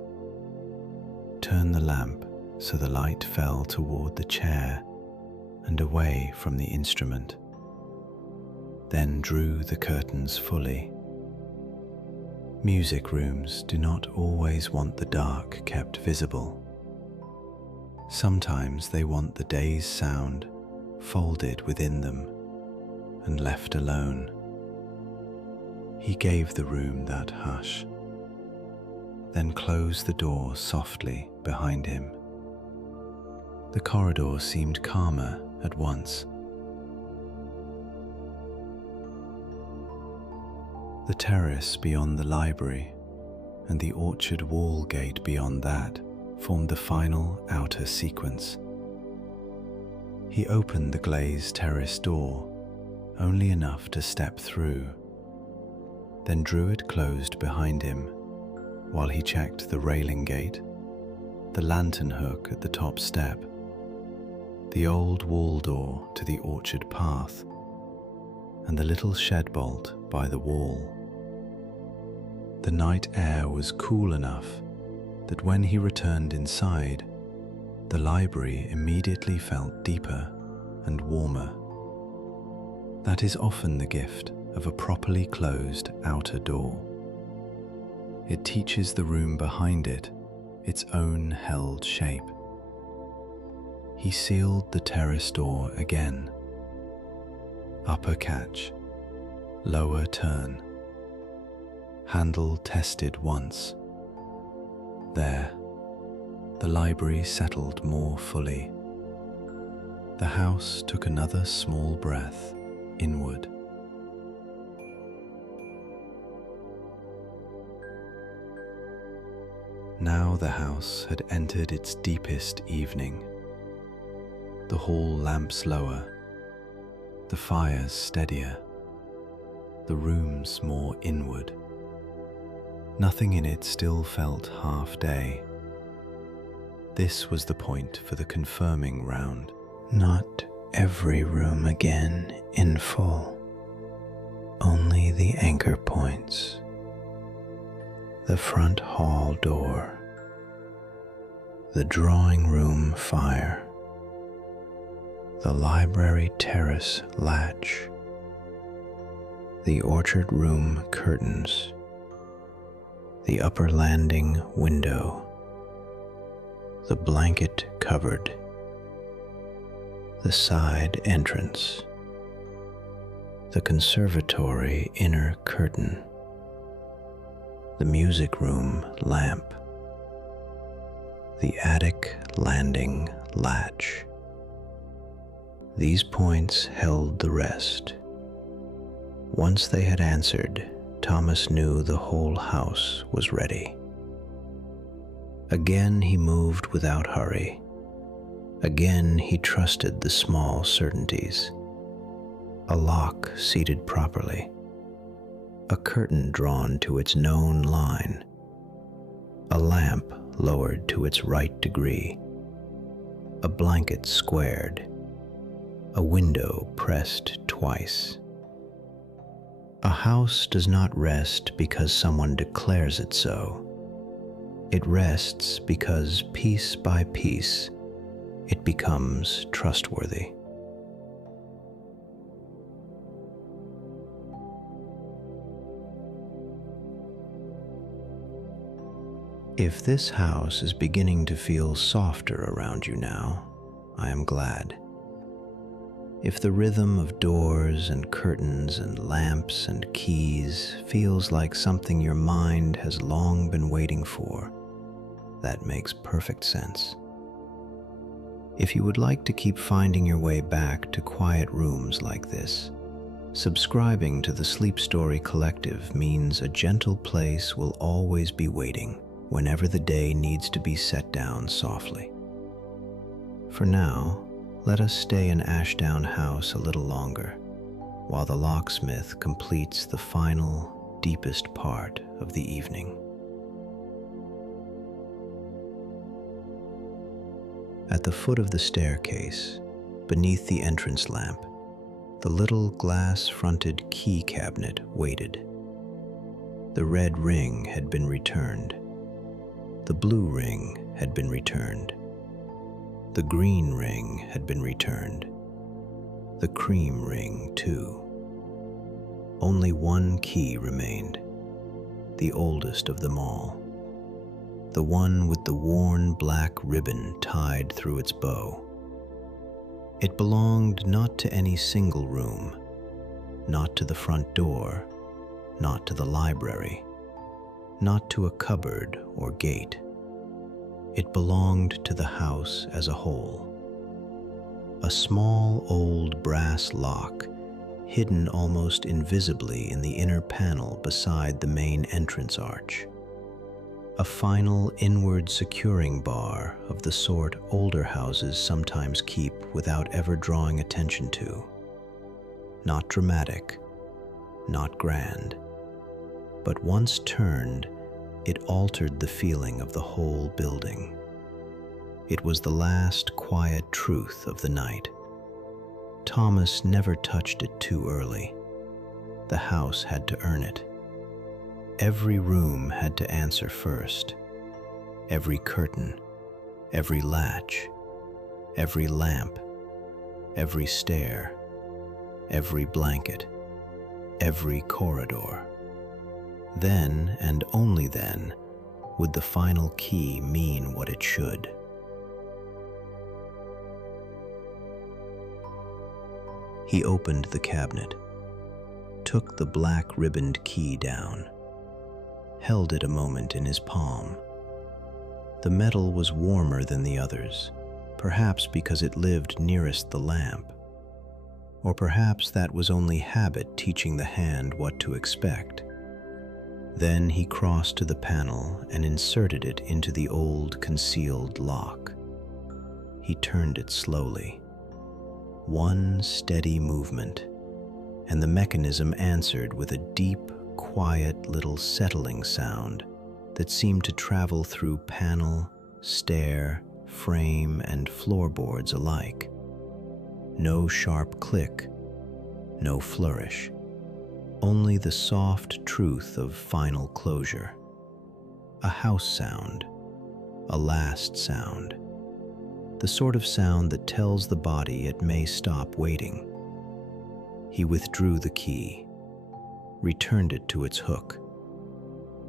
Turned the lamp so the light fell toward the chair and away from the instrument. Then drew the curtains fully. Music rooms do not always want the dark kept visible. Sometimes they want the day's sound folded within them and left alone. He gave the room that hush, then closed the door softly behind him. The corridor seemed calmer at once. The terrace beyond the library and the orchard wall gate beyond that formed the final outer sequence. He opened the glazed terrace door, only enough to step through, then drew it closed behind him while he checked the railing gate, the lantern hook at the top step, the old wall door to the orchard path, and the little shed bolt by the wall. The night air was cool enough that when he returned inside, the library immediately felt deeper and warmer. That is often the gift of a properly closed outer door. It teaches the room behind it its own held shape. He sealed the terrace door again. Upper catch, lower turn. Handle tested once. There, the library settled more fully. The house took another small breath inward. Now the house had entered its deepest evening. The hall lamps lower, the fires steadier, the rooms more inward. Nothing in it still felt half day. This was the point for the confirming round. Not every room again in full, only the anchor points. The front hall door, the drawing room fire, the library terrace latch, the orchard room curtains, the upper landing window, the blanket cupboard, the side entrance, the conservatory inner curtain, the music room lamp, the attic landing latch. These points held the rest. Once they had answered, Thomas knew the whole house was ready. Again he moved without hurry. Again he trusted the small certainties. A lock seated properly. A curtain drawn to its known line. A lamp lowered to its right degree. A blanket squared. A window pressed twice. A house does not rest because someone declares it so. It rests because piece by piece it becomes trustworthy. If this house is beginning to feel softer around you now, I am glad. If the rhythm of doors and curtains and lamps and keys feels like something your mind has long been waiting for, that makes perfect sense. If you would like to keep finding your way back to quiet rooms like this, subscribing to the SleepStory Collective means a gentle place will always be waiting whenever the day needs to be set down softly. For now, Let us stay in Ashdown House a little longer, while the locksmith completes the final, deepest part of the evening. At the foot of the staircase, beneath the entrance lamp, the little glass-fronted key cabinet waited. The red ring had been returned. The blue ring had been returned. The green ring had been returned. The cream ring, too. Only one key remained, the oldest of them all, the one with the worn black ribbon tied through its bow. It belonged not to any single room, not to the front door, not to the library, not to a cupboard or gate. It belonged to the house as a whole. A small old brass lock, hidden almost invisibly in the inner panel beside the main entrance arch. A final inward securing bar of the sort older houses sometimes keep without ever drawing attention to. Not dramatic, not grand, but once turned, it altered the feeling of the whole building. It was the last quiet truth of the night. Thomas never touched it too early. The house had to earn it. Every room had to answer first. Every curtain, every latch, every lamp, every stair, every blanket, every corridor. Then, and only then, would the final key mean what it should. He opened the cabinet, took the black ribboned key down, held it a moment in his palm. The metal was warmer than the others, perhaps because it lived nearest the lamp, or perhaps that was only habit teaching the hand what to expect. Then he crossed to the panel and inserted it into the old concealed lock. He turned it slowly. One steady movement, and the mechanism answered with a deep, quiet little settling sound that seemed to travel through panel, stair, frame, and floorboards alike. No sharp click, no flourish, only the soft truth of final closure. A house sound, a last sound, the sort of sound that tells the body it may stop waiting. He withdrew the key, returned it to its hook,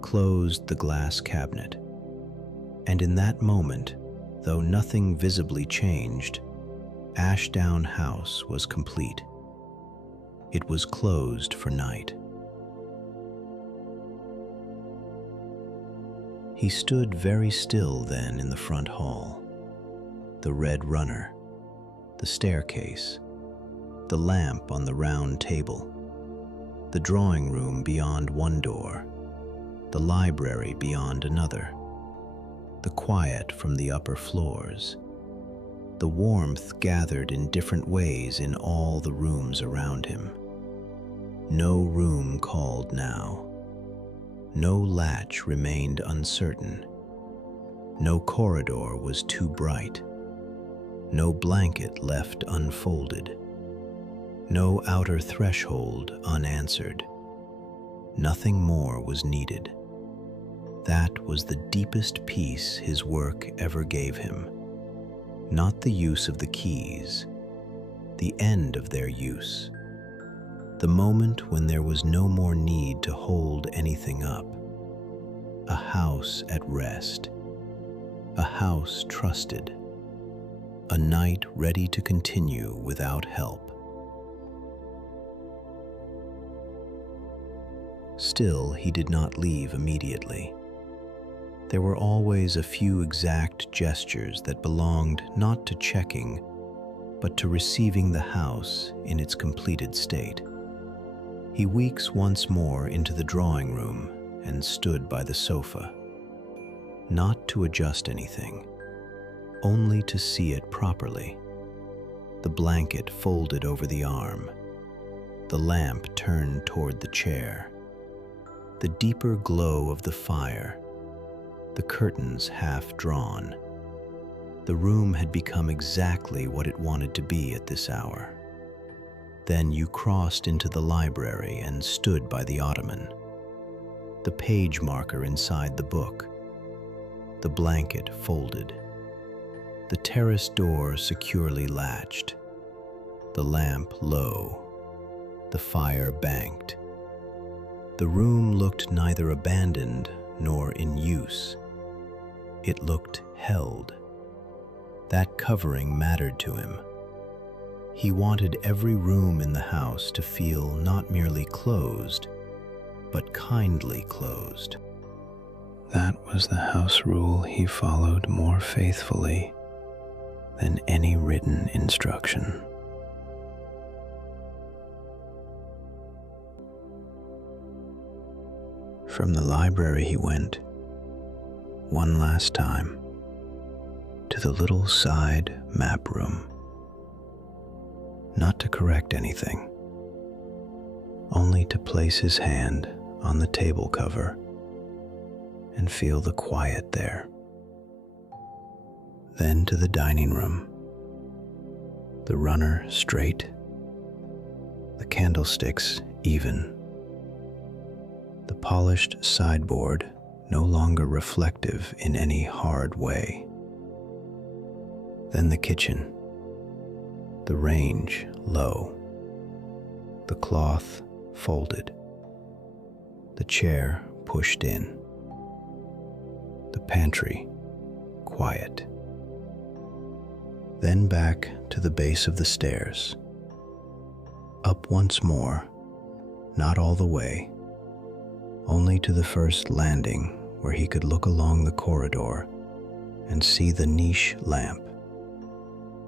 closed the glass cabinet, and in that moment, though nothing visibly changed, Ashdown House was complete. It was closed for night. He stood very still then in the front hall. The red runner, the staircase, the lamp on the round table, the drawing room beyond one door, the library beyond another, the quiet from the upper floors, the warmth gathered in different ways in all the rooms around him. No room called now. No latch remained uncertain. No corridor was too bright. No blanket left unfolded. No outer threshold unanswered. Nothing more was needed. That was the deepest peace his work ever gave him. Not the use of the keys, the end of their use. The moment when there was no more need to hold anything up. A house at rest. A house trusted. A night ready to continue without help. Still, he did not leave immediately. There were always a few exact gestures that belonged not to checking, but to receiving the house in its completed state. He weeks once more into the drawing room and stood by the sofa, not to adjust anything, only to see it properly. the blanket folded over the arm, the lamp turned toward the chair, the deeper glow of the fire, the curtains half drawn. The room had become exactly what it wanted to be at this hour. Then you crossed into the library and stood by the ottoman, the page marker inside the book, the blanket folded, the terrace door securely latched, the lamp low, the fire banked. The room looked neither abandoned nor in use. It looked held. That covering mattered to him. He wanted every room in the house to feel not merely closed, but kindly closed. That was the house rule he followed more faithfully than any written instruction. From the library he went, one last time, to the little side map room. Not to correct anything, only to place his hand on the table cover and feel the quiet there. Then to the dining room, the runner straight, the candlesticks even, the polished sideboard no longer reflective in any hard way. Then the kitchen, the range low, the cloth folded, the chair pushed in, the pantry quiet. Then back to the base of the stairs, up once more, not all the way, only to the first landing where he could look along the corridor and see the niche lamp,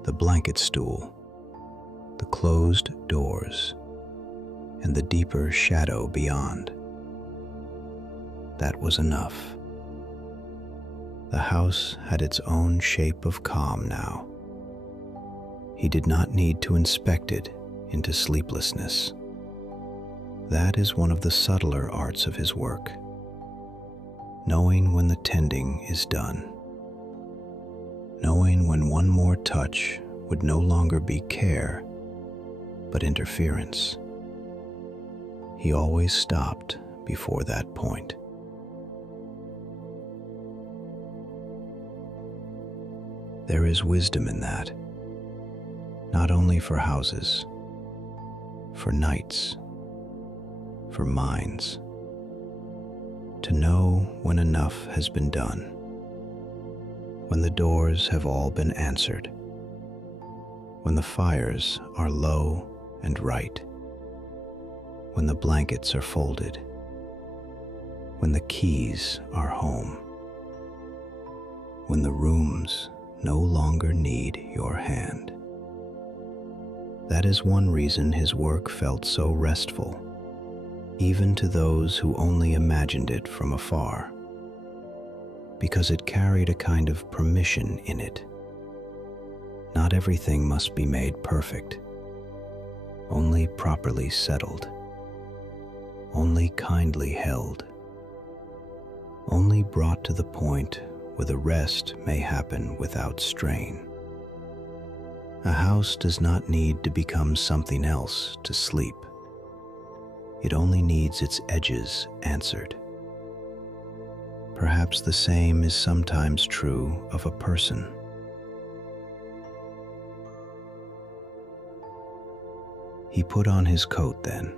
the blanket stool, the closed doors, and the deeper shadow beyond. That was enough. The house had its own shape of calm now. He did not need to inspect it into sleeplessness. That is one of the subtler arts of his work, knowing when the tending is done, knowing when one more touch would no longer be care, but interference. He always stopped before that point. There is wisdom in that, not only for houses, for nights, for minds, to know when enough has been done, when the doors have all been answered, when the fires are low and right, when the blankets are folded, when the keys are home, when the rooms no longer need your hand. That is one reason his work felt so restful, even to those who only imagined it from afar, because it carried a kind of permission in it. Not everything must be made perfect, only properly settled, only kindly held, only brought to the point where the rest may happen without strain. A house does not need to become something else to sleep. It only needs its edges answered. Perhaps the same is sometimes true of a person. He put on his coat then,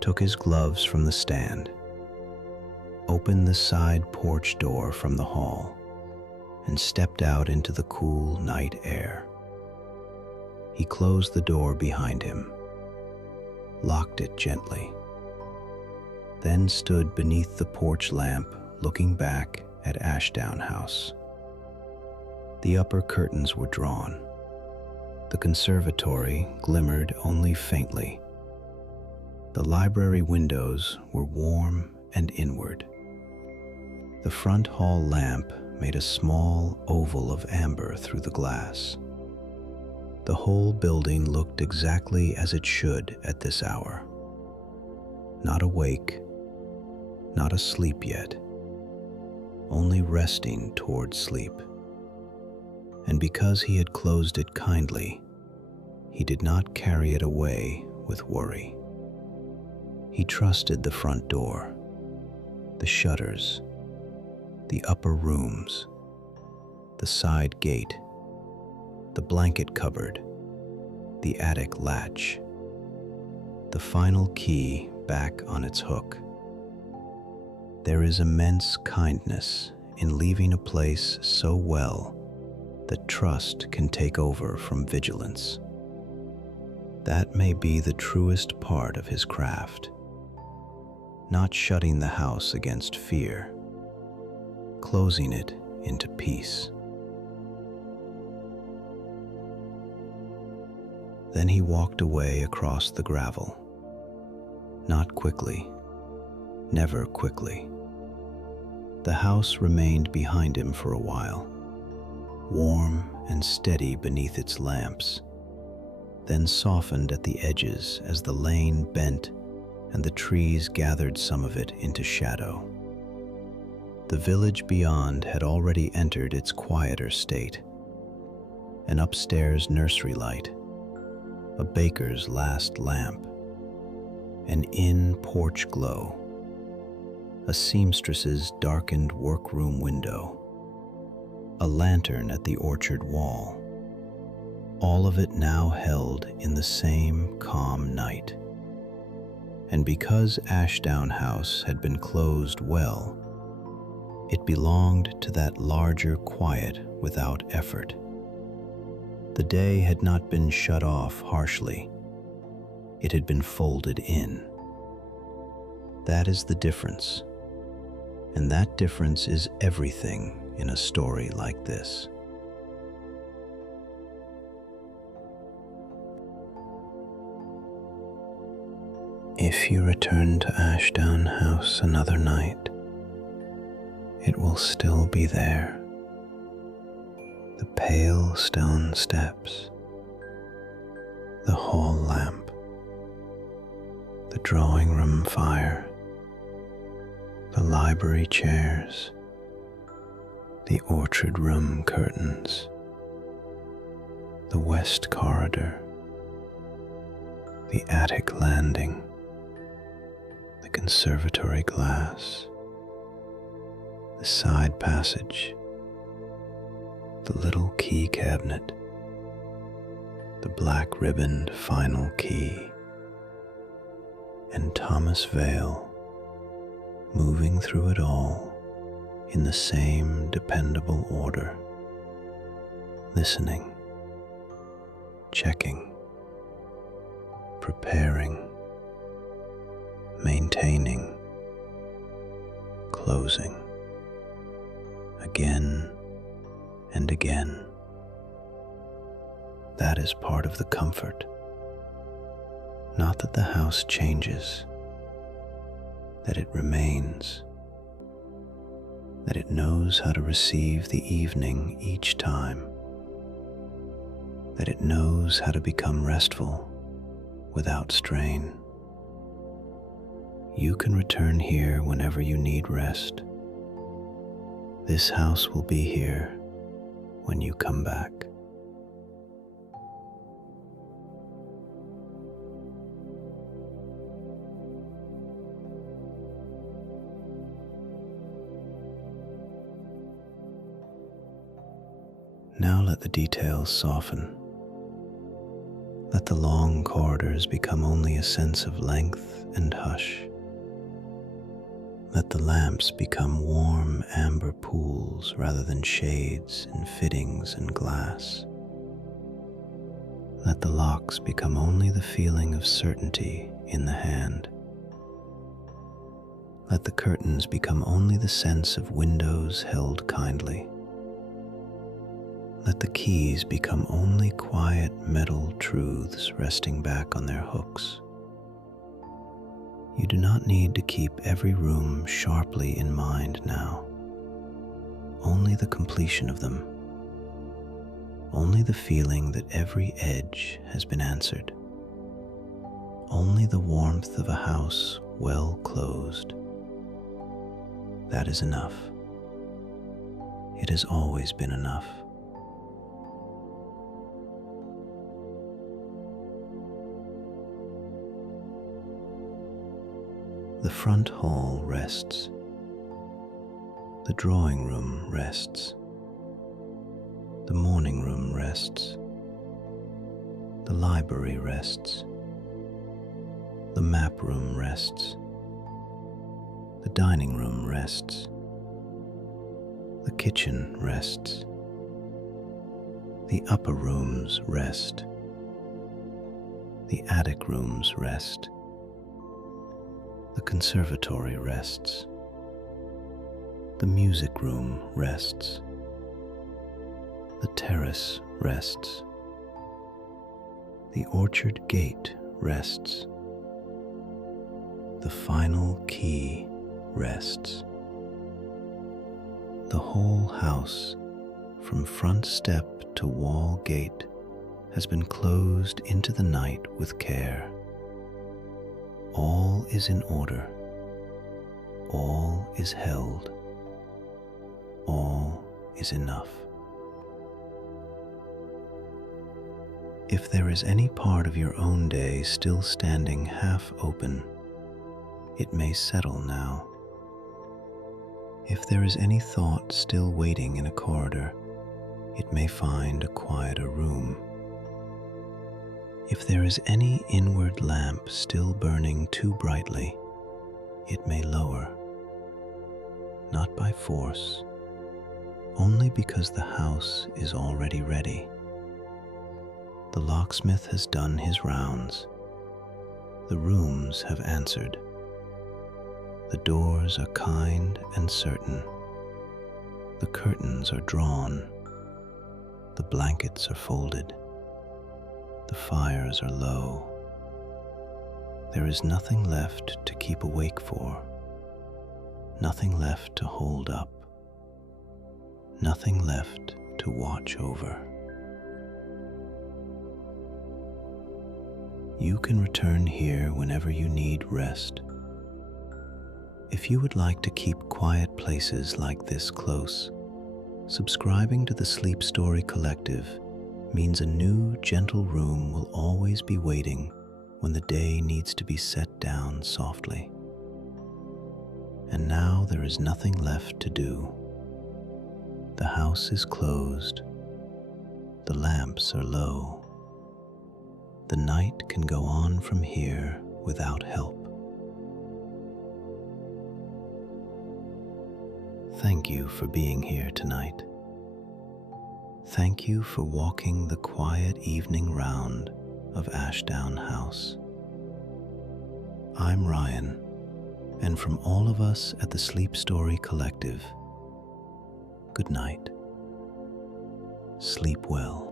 took his gloves from the stand, opened the side porch door from the hall, and stepped out into the cool night air. He closed the door behind him, locked it gently, then stood beneath the porch lamp looking back at Ashdown House. The upper curtains were drawn. The conservatory glimmered only faintly. The library windows were warm and inward. The front hall lamp made a small oval of amber through the glass. The whole building looked exactly as it should at this hour. Not awake, not asleep yet, only resting toward sleep. And because he had closed it kindly, he did not carry it away with worry. He trusted the front door, the shutters, the upper rooms, the side gate, the blanket cupboard, the attic latch, the final key back on its hook. There is immense kindness in leaving a place so well that trust can take over from vigilance. That may be the truest part of his craft, not shutting the house against fear, closing it into peace. Then he walked away across the gravel. Not quickly, never quickly. The house remained behind him for a while, warm and steady beneath its lamps, then softened at the edges as the lane bent and the trees gathered some of it into shadow. The village beyond had already entered its quieter state. An upstairs nursery light, a baker's last lamp, an inn porch glow, a seamstress's darkened workroom window, a lantern at the orchard wall, all of it now held in the same calm night. And because Ashdown House had been closed well, it belonged to that larger quiet without effort. The day had not been shut off harshly. It had been folded in. That is the difference. And that difference is everything in a story like this. If you return to Ashdown House another night, it will still be there. The pale stone steps, the hall lamp, the drawing room fire, the library chairs, the orchard room curtains, the west corridor, the attic landing, the conservatory glass, the side passage, the little key cabinet, the black ribboned final key, and Thomas Vale moving through it all in the same dependable order, listening, checking, preparing, maintaining, closing, again and again. That is part of the comfort. Not that the house changes, that it remains, that it knows how to receive the evening each time, that it knows how to become restful without strain. You can return here whenever you need rest. This house will be here when you come back. Now let the details soften. Let the long corridors become only a sense of length and hush. Let the lamps become warm amber pools rather than shades and fittings and glass. Let the locks become only the feeling of certainty in the hand. Let the curtains become only the sense of windows held kindly. Let the keys become only quiet metal truths resting back on their hooks. You do not need to keep every room sharply in mind now. Only the completion of them. Only the feeling that every edge has been answered. Only the warmth of a house well closed. That is enough. It has always been enough. The front hall rests. The drawing room rests. The morning room rests. The library rests. The map room rests. The dining room rests. The kitchen rests. The upper rooms rest. The attic rooms rest. The conservatory rests. The music room rests. The terrace rests. The orchard gate rests. The final key rests. The whole house, from front step to wall gate, has been closed into the night with care. All is in order. All is held. All is enough. If there is any part of your own day still standing half open, it may settle now. If there is any thought still waiting in a corridor, it may find a quieter room. If there is any inward lamp still burning too brightly, it may lower, not by force, only because the house is already ready. The locksmith has done his rounds. The rooms have answered. The doors are kind and certain. The curtains are drawn. The blankets are folded. The fires are low. There is nothing left to keep awake for, nothing left to hold up, nothing left to watch over. You can return here whenever you need rest. If you would like to keep quiet places like this close, subscribing to the SleepStory Collective means a new, gentle room will always be waiting when the day needs to be set down softly. And now there is nothing left to do. The house is closed. The lamps are low. The night can go on from here without help. Thank you for being here tonight. Thank you for walking the quiet evening round of Ashdown House. I'm Ryan, and from all of us at the SleepStory Collective, good night. Sleep well.